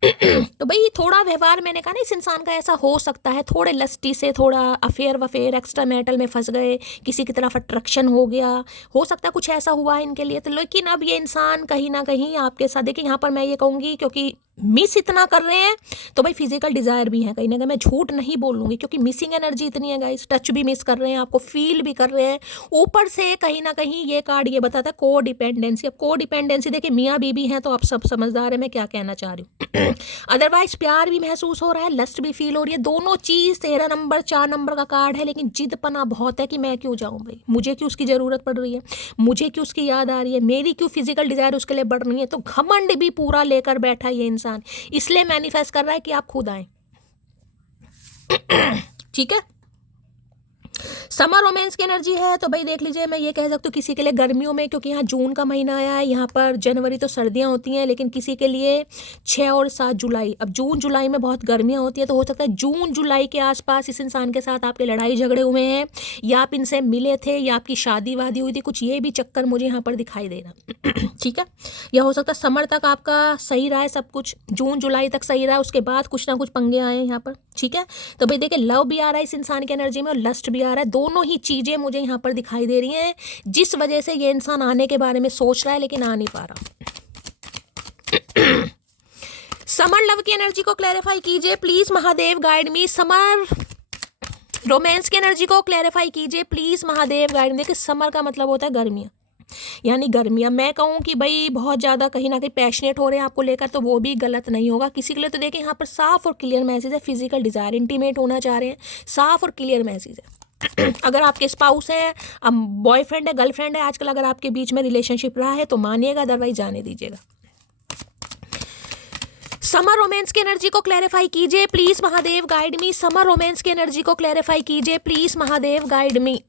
तो भाई थोड़ा व्यवहार मैंने कहा ना इस इंसान का ऐसा हो सकता है, थोड़े लस्टी से थोड़ा अफेयर वफेयर एक्स्ट्रा मैरिटल में फंस गए, किसी की तरफ अट्रैक्शन हो गया, हो सकता है कुछ ऐसा हुआ है इनके लिए। तो लेकिन अब ये इंसान कहीं ना कहीं आपके साथ, देखिए यहाँ पर मैं ये कहूँगी क्योंकि मिस इतना कर रहे हैं तो भाई फिजिकल डिजायर भी है कहीं ना कहीं, मैं झूठ नहीं बोलूंगी क्योंकि मिसिंग एनर्जी इतनी है गाइस, टच भी मिस कर रहे हैं, आपको फील भी कर रहे हैं, ऊपर से कहीं ना कहीं ये कार्ड ये बताता है को डिपेंडेंसी। अब को डिपेंडेंसी देखिए मियाँ बीबी हैं तो आप सब समझदार है मैं क्या कहना चाह रही हूँ। अदरवाइज प्यार भी महसूस हो रहा है, लस्ट भी फील हो रही है, दोनों चीज। 13 नंबर 4 नंबर का कार्ड है, लेकिन जिदपना बहुत है कि मैं क्यों जाऊं भाई, मुझे क्यों उसकी जरूरत पड़ रही है, मुझे क्यों उसकी याद आ रही है, मेरी क्यों फिजिकल डिजायर उसके लिए बढ़ रही है। तो घमंड भी पूरा लेकर बैठा ये इंसान, इसलिए मैनिफेस्ट कर रहा है कि आप खुद आए। ठीक है, समर रोमांस की एनर्जी है तो भाई देख लीजिए, मैं ये कह सकती हूँ किसी के लिए गर्मियों में, क्योंकि यहाँ जून का महीना आया है, यहाँ पर जनवरी तो सर्दियाँ होती हैं, लेकिन किसी के लिए 6 और 7 जुलाई, अब जून जुलाई में बहुत गर्मियाँ होती हैं, तो हो सकता है जून जुलाई के आसपास इस इंसान के साथ आपके लड़ाई झगड़े हुए हैं, या आप इनसे मिले थे, या आपकी शादी वादी हुई थी, कुछ ये भी चक्कर मुझे यहाँ पर दिखाई दे रहा। ठीक है, या हो सकता है समर तक आपका सही रहा है सब कुछ, जून जुलाई तक सही रहा है, उसके बाद कुछ ना कुछ पंगे आए हैं यहाँ पर। ठीक है, तो भाई देखिए लव भी आ रहा है इस इंसान की एनर्जी में और लस्ट भी आ रहा है, दोनों ही चीजें मुझे यहाँ पर दिखाई दे रही हैं, जिस वजह से ये इंसान आने के बारे में सोच रहा है लेकिन आ नहीं पा रहा। समर लव की एनर्जी को क्लैरिफाई कीजिए please Mahadev guide me. Summer romance की एनर्जी को क्लैरिफाई कीजिए प्लीज महादेव गाइड मी। देखिए समर का मतलब होता है गर्मियाँ, यानी गर्मियाँ। मैं कहूँ कि भाई बहुत ज़्यादा कहीं ना कहीं पैशनेट हो रहे हैं आपको लेकर, तो वो भी गलत नहीं होगा किसी के लिए। तो देखिए यहाँ पर साफ और क्लियर मैसेज है, फिजिकल डिजायर, इंटीमेट होना चाह रहे हैं, साफ और क्लियर मैसेज है। अगर आपके स्पाउस है, अब बॉयफ्रेंड है, गर्लफ्रेंड है, आजकल अगर आपके बीच में रिलेशनशिप रहा है तो मानिएगा, अदरवाइज जाने दीजिएगा। समर रोमांस की एनर्जी को क्लैरिफाई कीजिए please Mahadev guide me. Summer romance की एनर्जी को क्लैरिफाई कीजिए please Mahadev guide me.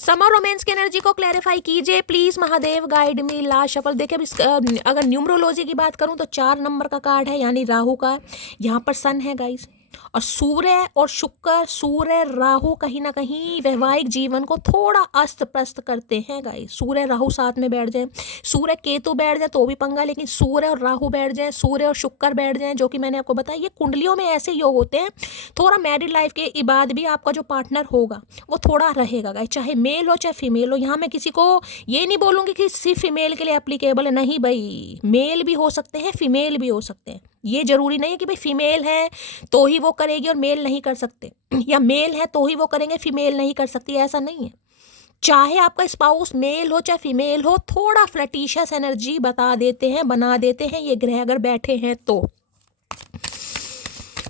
Summer romance की एनर्जी को क्लैरिफाई कीजिए please Mahadev guide me. Last shuffle. देखिए अगर न्यूमरोलॉजी की बात करूं तो 4 नंबर का कार्ड है, यानी राहु का, यहाँ पर सन है गाइस, और सूर्य और शुक्र, सूर्य राहु कहीं ना कहीं वैवाहिक जीवन को थोड़ा अस्त प्रस्त करते हैं गाइस। सूर्य राहु साथ में बैठ जाए, सूर्य केतु बैठ जाए तो भी पंगा, लेकिन सूर्य और राहु बैठ जाए, सूर्य और शुक्र बैठ जाए, जो कि मैंने आपको बताया ये कुंडलियों में ऐसे योग होते हैं। थोड़ा मैरिड लाइफ के बाद भी आपका जो पार्टनर होगा वो थोड़ा रहेगा गाइस, चाहे मेल हो चाहे फीमेल हो। यहाँ मैं किसी को ये नहीं बोलूँगी कि सिर्फ फीमेल के लिए एप्लीकेबल है, नहीं भाई, मेल भी हो सकते हैं फीमेल भी हो सकते हैं। ये जरूरी नहीं है कि भाई फीमेल है तो ही वो करेगी और मेल नहीं कर सकते, या मेल है तो ही वो करेंगे फीमेल नहीं कर सकती, ऐसा नहीं है। चाहे आपका स्पाउस मेल हो चाहे फीमेल हो, थोड़ा फ्लर्टिशियस एनर्जी बता देते हैं, बना देते हैं ये ग्रह अगर बैठे हैं तो।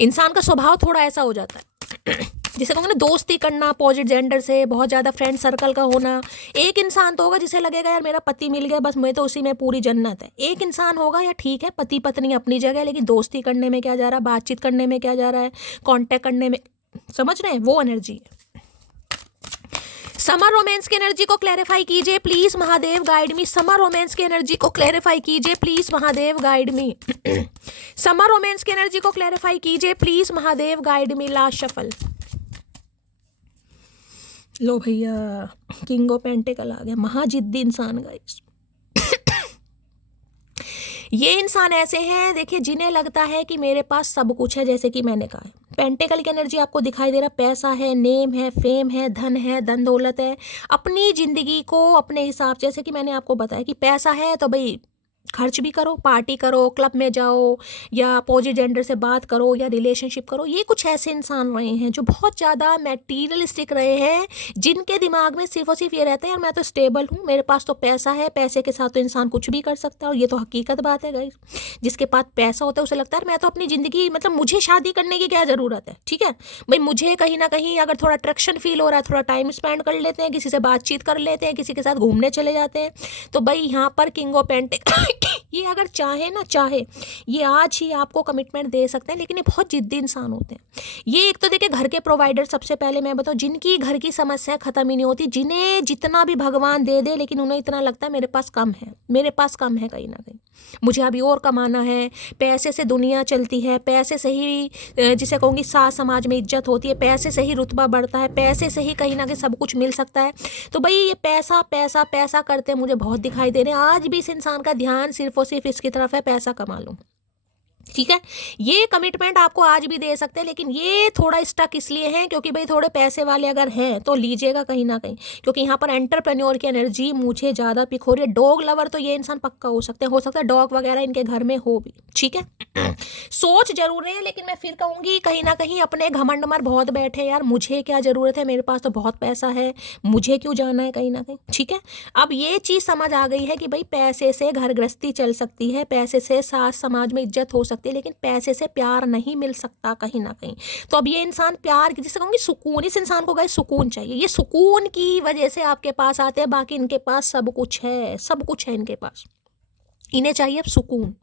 इंसान का स्वभाव थोड़ा ऐसा हो जाता है जिसे कहूँगा ना, दोस्ती करना अपोजिट जेंडर से, बहुत ज़्यादा फ्रेंड सर्कल का होना। एक इंसान तो होगा जिसे लगेगा यार मेरा पति मिल गया बस, मैं तो उसी में पूरी जन्नत है। एक इंसान होगा या ठीक है पति पत्नी अपनी जगह, लेकिन दोस्ती करने में क्या जा रहा है, बातचीत करने में क्या जा रहा है, कांटेक्ट करने में, समझ रहे हैं, वो एनर्जी है। समर रोमांस की एनर्जी को क्लैरिफाई कीजिए please Mahadev guide me. Summer romance की एनर्जी को क्लैरिफाई कीजिए please Mahadev guide me. Summer romance की एनर्जी को क्लैरिफाई कीजिए please Mahadev guide me. Last shuffle. लो भैया, किंग ऑफ पेंटिकल आ गया, महाजिद्दी इंसान गाइस। ये इंसान ऐसे हैं देखिए जिन्हें लगता है कि मेरे पास सब कुछ है, जैसे कि मैंने कहा है पेंटिकल की एनर्जी आपको दिखाई दे रहा, पैसा है, नेम है, फेम है, धन दौलत है, अपनी जिंदगी को अपने हिसाब, जैसे कि मैंने आपको बताया कि पैसा है तो भाई खर्च भी करो, पार्टी करो, क्लब में जाओ, या अपोजिट जेंडर से बात करो, या रिलेशनशिप करो। ये कुछ ऐसे इंसान रहे हैं जो बहुत ज़्यादा मैटीरियलिस्टिक रहे हैं, जिनके दिमाग में सिर्फ और सिर्फ ये रहता है यार मैं तो स्टेबल हूँ, मेरे पास तो पैसा है, पैसे के साथ तो इंसान कुछ भी कर सकता है। और ये तो हकीकत बात है गाइस, जिसके पास पैसा होता है उसे लगता है मैं तो अपनी ज़िंदगी, मतलब मुझे शादी करने की क्या ज़रूरत है, ठीक है भाई, मुझे कहीं ना कहीं अगर थोड़ा अट्रैक्शन फील हो रहा है, थोड़ा टाइम स्पेंड कर लेते हैं, किसी से बातचीत कर लेते हैं, किसी के साथ घूमने चले जाते हैं, तो भाई यहाँ पर किंग ऑफ पेंटिकल ये अगर चाहे ना चाहे ये आज ही आपको कमिटमेंट दे सकते हैं, लेकिन ये बहुत जिद्दी इंसान होते हैं। ये एक तो देखिए घर के प्रोवाइडर, सबसे पहले मैं बताऊँ, जिनकी घर की समस्या खत्म ही नहीं होती, जिन्हें जितना भी भगवान दे दे लेकिन उन्हें इतना लगता है मेरे पास कम है, मेरे पास कम है कहीं ना कहीं, मुझे अभी और कमाना है। पैसे से दुनिया चलती है, पैसे से ही जिसे कहूँगी सास समाज में इज्जत होती है, पैसे से ही रुतबा बढ़ता है, पैसे से ही कहीं ना कहीं सब कुछ मिल सकता है। तो भाई ये पैसा पैसा पैसा करते मुझे बहुत दिखाई दे रहे हैं। आज भी इस इंसान का ध्यान सिर्फ और सिर्फ इसकी तरफ है, पैसा कमा लूँ, ठीक है। ये कमिटमेंट आपको आज भी दे सकते हैं, लेकिन ये थोड़ा स्टक इसलिए है क्योंकि भाई थोड़े पैसे वाले अगर हैं तो लीजिएगा कहीं ना कहीं, क्योंकि यहाँ पर एंटरप्रेन्योर की एनर्जी मुझे ज़्यादा पिक हो रही है। डॉग लवर तो ये इंसान पक्का हो सकता है डॉग वगैरह इनके घर में हो भी, ठीक है। सोच जरूर है, लेकिन मैं फिर कहूँगी कहीं ना कहीं अपने घमंड में बहुत बैठे, यार मुझे क्या ज़रूरत है, मेरे पास तो बहुत पैसा है, मुझे क्यों जाना है कहीं ना कहीं, ठीक है। अब ये चीज़ समझ आ गई है कि भाई पैसे से घर गृहस्थी चल सकती है, पैसे से सास समाज में इज्जत हो सकती है, लेकिन पैसे से प्यार नहीं मिल सकता कहीं ना कहीं। तो अब ये इंसान प्यार की, जिसे कहूँगी सुकून, इस इंसान को गए सुकून चाहिए, ये सुकून की वजह से आपके पास आते हैं। बाकी इनके पास सब कुछ है, सब कुछ है इनके पास, इन्हें चाहिए अब सुकून।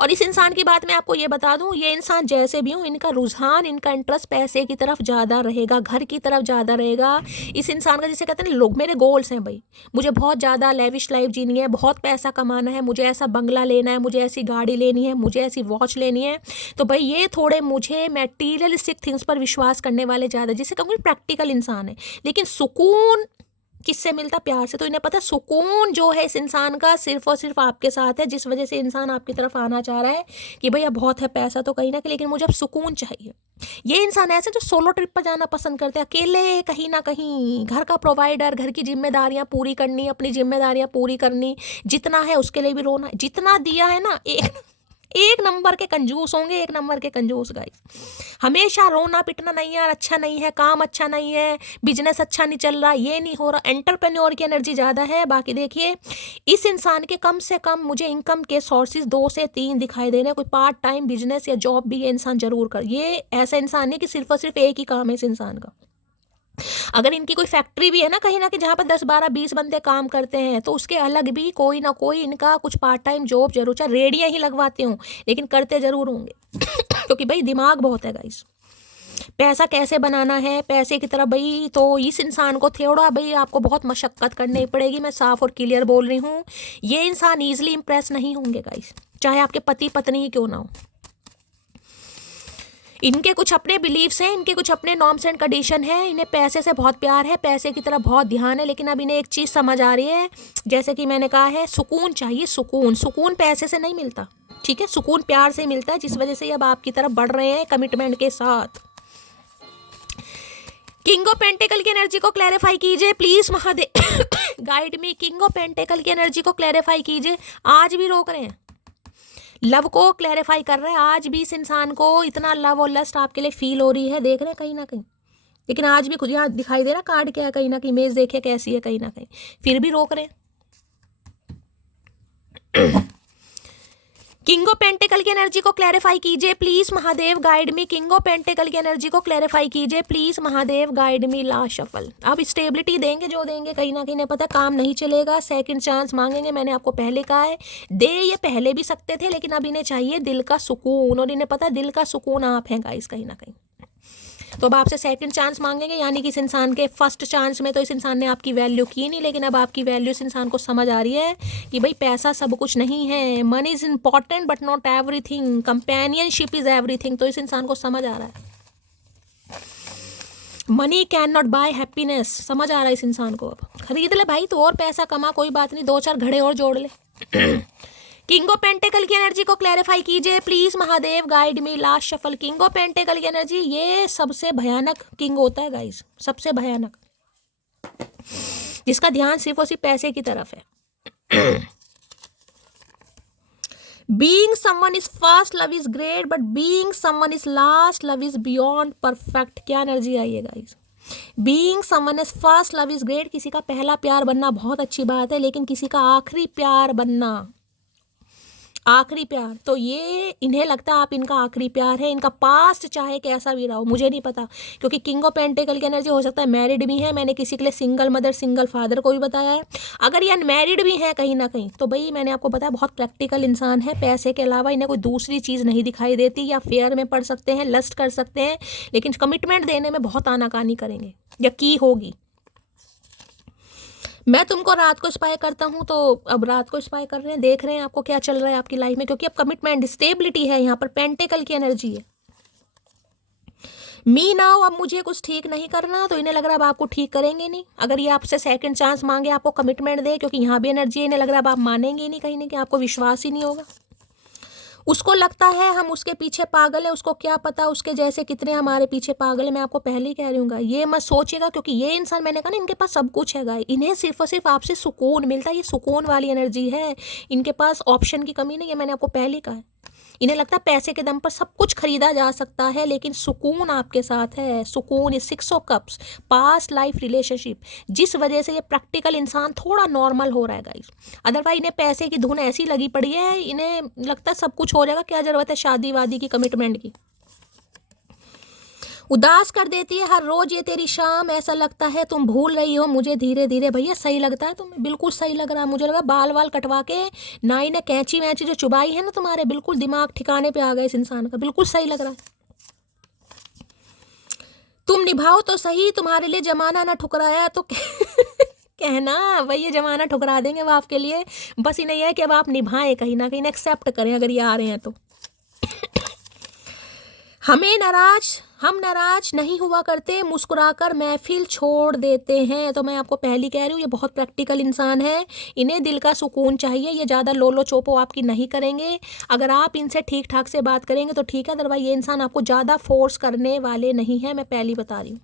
और इस इंसान की बात मैं आपको ये बता दूं, ये इंसान जैसे भी हूँ, इनका रुझान, इनका इंटरेस्ट पैसे की तरफ ज़्यादा रहेगा, घर की तरफ ज़्यादा रहेगा। इस इंसान का जिसे कहते हैं लोग, मेरे गोल्स हैं भाई, मुझे बहुत ज़्यादा लेविश लाइफ जीनी है, बहुत पैसा कमाना है, मुझे ऐसा बंगला लेना है, मुझे ऐसी गाड़ी लेनी है, मुझे ऐसी वॉच लेनी है। तो भाई ये थोड़े मुझे मैटीरियलिस्टिक थिंग्स पर विश्वास करने वाले ज़्यादा, जिसे कहूँगी प्रैक्टिकल इंसान है। लेकिन सुकून किससे मिलता, प्यार से। तो इन्हें पता सुकून जो है इस इंसान का सिर्फ और सिर्फ आपके साथ है, जिस वजह से इंसान आपकी तरफ आना चाह रहा है कि भैया बहुत है पैसा तो कहीं ना कहीं, लेकिन मुझे अब सुकून चाहिए। ये इंसान ऐसे जो सोलो ट्रिप पर जाना पसंद करते हैं, अकेले कहीं ना कहीं, घर का प्रोवाइडर, घर की जिम्मेदारियां पूरी करनी, अपनी जिम्मेदारियां पूरी करनी, जितना है उसके लिए भी रोना, जितना दिया है ना, एक नंबर के कंजूस होंगे, एक नंबर के कंजूस गाइस। हमेशा रोना पिटना, नहीं यार अच्छा नहीं है, काम अच्छा नहीं है, बिजनेस अच्छा नहीं चल रहा, ये नहीं हो रहा। एंटरप्रेन्योर की एनर्जी ज़्यादा है। बाकी देखिए इस इंसान के कम से कम मुझे इनकम के सोर्सेज 2 से 3 दिखाई दे रहे हैं। कोई पार्ट टाइम बिजनेस या जॉब भी ये इंसान जरूर कर, ये ऐसा इंसान है कि सिर्फ और सिर्फ एक ही काम है इस इंसान का। अगर इनकी कोई फैक्ट्री भी है ना कहीं जहाँ पर 10 12 20 बंदे काम करते हैं, तो उसके अलग भी कोई ना कोई इनका कुछ पार्ट टाइम जॉब जरूर, चाहे रेडियां ही लगवाते हों, लेकिन करते जरूर होंगे। क्योंकि भाई दिमाग बहुत है गाइस, पैसा कैसे बनाना है, पैसे की तरफ भाई। तो इस इंसान को थोड़ा भाई आपको बहुत मशक्कत करनी पड़ेगी, मैं साफ और क्लियर बोल रही हूँ। ये इंसान ईजिली इंप्रेस नहीं होंगे गाइस, चाहे आपके पति पत्नी ही क्यों ना हो। इनके कुछ अपने बिलीव्स हैं, इनके कुछ अपने नॉर्म्स एंड कंडीशन है, इन्हें पैसे से बहुत प्यार है, पैसे की तरफ बहुत ध्यान है, लेकिन अब इन्हें एक चीज़ समझ आ रही है, जैसे कि मैंने कहा है, सुकून चाहिए। सुकून, सुकून पैसे से नहीं मिलता, ठीक है, सुकून प्यार से मिलता है, जिस वजह से अब आपकी तरफ बढ़ रहे हैं कमिटमेंट के साथ। किंग ऑफ पेंटिकल की एनर्जी को क्लैरिफाई कीजिए please Mahadev, guide me. King of pentacle की एनर्जी को क्लैरिफाई कीजिए। आज भी रोक रहे हैं, लव को क्लैरिफाई कर रहे हैं। आज भी इस इंसान को इतना लव और लस्ट आपके लिए फील हो रही है, देख रहे हैं कहीं ना कहीं, लेकिन आज भी खुद यहाँ दिखाई दे रहा कार्ड क्या है, कहीं ना कहीं इमेज देखिए कैसी है, कहीं ना कहीं फिर भी रोक रहे हैं। किंग ऑफ पेंटिकल की एनर्जी को क्लैरिफाई कीजिए please Mahadev, guide me. King of pentacle की एनर्जी को क्लैरिफाई कीजिए please Mahadev, guide me. Last shuffle. अब स्टेबिलिटी देंगे, जो देंगे कहीं ना कहीं नहीं पता, काम नहीं चलेगा, सेकंड चांस मांगेंगे, मैंने आपको पहले कहा है, दे ये पहले भी सकते थे, लेकिन अब इन्हें चाहिए दिल का सुकून, और इन्हें पता दिल का सुकून आप हैं गाइस कहीं ना कहीं। तो अब आपसे सेकंड चांस मांगेंगे, यानी कि इस इंसान के फर्स्ट चांस में तो इस इंसान ने आपकी वैल्यू की नहीं, लेकिन अब आपकी वैल्यू इस इंसान को समझ आ रही है कि भाई पैसा सब कुछ नहीं है, money is important but not everything, companionship is everything. तो इस इंसान को समझ आ रहा है money can not buy happiness, समझ आ रहा है इस इंसान को। अब खरीद ले भाई, तो और पैसा कमा, कोई बात नहीं, 2-4 घड़े और जोड़ ले। किंग ऑफ पेंटिकल की एनर्जी को क्लैरिफाई कीजिए please Mahadev, guide me. Last shuffle. King of pentacle की एनर्जी, ये सबसे भयानक किंग होता है गाइस, सबसे भयानक, जिसका ध्यान सिर्फ और सिर्फ पैसे की तरफ है। Being someone is first love is great, but being someone is last love is beyond perfect। क्या एनर्जी आई है guys. Being someone is first love is great, किसी का पहला प्यार बनना बहुत अच्छी बात है, लेकिन किसी का आखिरी प्यार बनना, आखिरी प्यार, तो ये इन्हें लगता है आप इनका आखिरी प्यार है। इनका पास्ट चाहे कैसा भी रहा हो, मुझे नहीं पता, क्योंकि किंग ऑफ पेंटिकल की एनर्जी हो सकता है मैरिड भी है, मैंने किसी के लिए सिंगल मदर सिंगल फादर को भी बताया है। अगर ये अनमैरिड भी है कहीं ना कहीं, तो भाई मैंने आपको बताया बहुत प्रैक्टिकल इंसान है, पैसे के अलावा इन्हें कोई दूसरी चीज़ नहीं दिखाई देती, या फेयर में पढ़ सकते हैं, लस्ट कर सकते हैं, लेकिन कमिटमेंट देने में बहुत आनाकानी करेंगे या की होगी। मैं तुमको रात को स्पाई करता हूँ, तो अब रात को स्पाई कर रहे हैं, देख रहे हैं आपको क्या चल रहा है आपकी लाइफ में, क्योंकि अब कमिटमेंट स्टेबिलिटी है, यहाँ पर पेंटिकल की एनर्जी है। मी नाउ, अब मुझे कुछ ठीक नहीं करना, तो इन्हें लग रहा है अब आपको ठीक करेंगे नहीं। अगर ये आपसे सेकंड चांस मांगे, आपको कमिटमेंट दे, क्योंकि यहाँ भी एनर्जी है, इन्हें लग रहा है अब आप मानेंगे ही नहीं, कहीं नहीं, कि आपको विश्वास ही नहीं होगा। उसको लगता है हम उसके पीछे पागल है, उसको क्या पता उसके जैसे कितने हमारे पीछे पागल है। मैं आपको पहले ही कह रही हूँ, ये मत सोचिएगा, क्योंकि ये इंसान, मैंने कहा ना, इनके पास सब कुछ है, इन्हें सिर्फ और सिर्फ आपसे सुकून मिलता है, ये सुकून वाली एनर्जी है, इनके पास ऑप्शन की कमी नहीं है, मैंने आपको पहले ही कहा है। इन्हें लगता है पैसे के दम पर सब कुछ खरीदा जा सकता है, लेकिन सुकून आपके साथ है। सुकून is 6 of cups, past life relationship, जिस वजह से ये प्रैक्टिकल इंसान थोड़ा नॉर्मल हो रहा है गाइस। अदरवाइज इन्हें पैसे की धुन ऐसी लगी पड़ी है, इन्हें लगता है सब कुछ हो जाएगा, क्या जरूरत है शादी वादी की, कमिटमेंट की। उदास कर देती है हर रोज ये तेरी शाम, ऐसा लगता है तुम भूल रही हो मुझे धीरे धीरे। भैया सही लगता है तुम्हें, बिल्कुल सही लग रहा है, मुझे लगा बाल वाल कटवा के नाई ने कैंची वैंची जो चुबाई है ना तुम्हारे, बिल्कुल दिमाग ठिकाने पे आ गए इस इंसान का, बिल्कुल सही लग रहा है। तुम निभाओ तो सही, तुम्हारे लिए जमाना ना ठुकराया तो कहना भाई, ये जमाना ठुकरा देंगे वो आपके लिए, बस इन्हें यह है कि अब आप निभाएं, कहीं ना कहीं एक्सेप्ट करें अगर ये आ रहे हैं तो। हम नाराज नहीं हुआ करते, मुस्कुराकर महफिल छोड़ देते हैं। तो मैं आपको पहली कह रही हूँ, ये बहुत प्रैक्टिकल इंसान है, इन्हें दिल का सुकून चाहिए, ये ज़्यादा लोलो चोपो आपकी नहीं करेंगे। अगर आप इनसे ठीक ठाक से बात करेंगे तो ठीक है, अदरवाइज ये इंसान आपको ज़्यादा फोर्स करने वाले नहीं है, मैं पहली बता रही हूँ।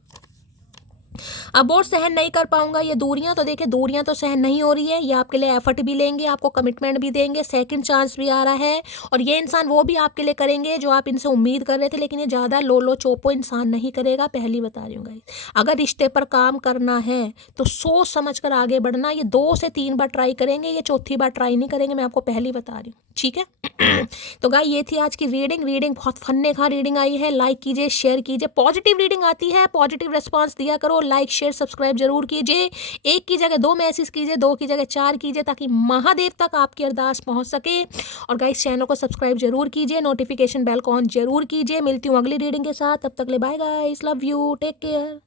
अब और सहन नहीं कर पाऊंगा ये दूरियां, तो देखिए दूरियां तो सहन नहीं हो रही है, ये आपके लिए एफर्ट भी लेंगे, आपको कमिटमेंट भी देंगे, सेकंड चांस भी आ रहा है, और ये इंसान वो भी आपके लिए करेंगे जो आप इनसे उम्मीद कर रहे थे, लेकिन ये ज़्यादा लोलो चोपो इंसान नहीं करेगा, पहली बता रही हूँ गाइस। अगर रिश्ते पर काम करना है तो सोच समझ कर आगे बढ़ना, ये 2 से 3 बार ट्राई करेंगे, ये चौथी बार ट्राई नहीं करेंगे, मैं आपको पहली बता रही हूँ, ठीक है। तो गाइस ये थी आज की रीडिंग बहुत फन्ने खा रीडिंग आई है, लाइक कीजिए, शेयर कीजिए, पॉजिटिव रीडिंग आती है, पॉजिटिव रिस्पांस दिया करो, लाइक शेयर सब्सक्राइब जरूर कीजिए, 1 की जगह 2 मैसेज कीजिए, 2 की जगह 4 कीजिए, ताकि महादेव तक आपकी अरदास पहुंच सके। और गाइस चैनल को सब्सक्राइब जरूर कीजिए, नोटिफिकेशन बेल को ऑन जरूर कीजिए। मिलती हूँ अगली रीडिंग के साथ, तब तक ले bye guys, love you, take care.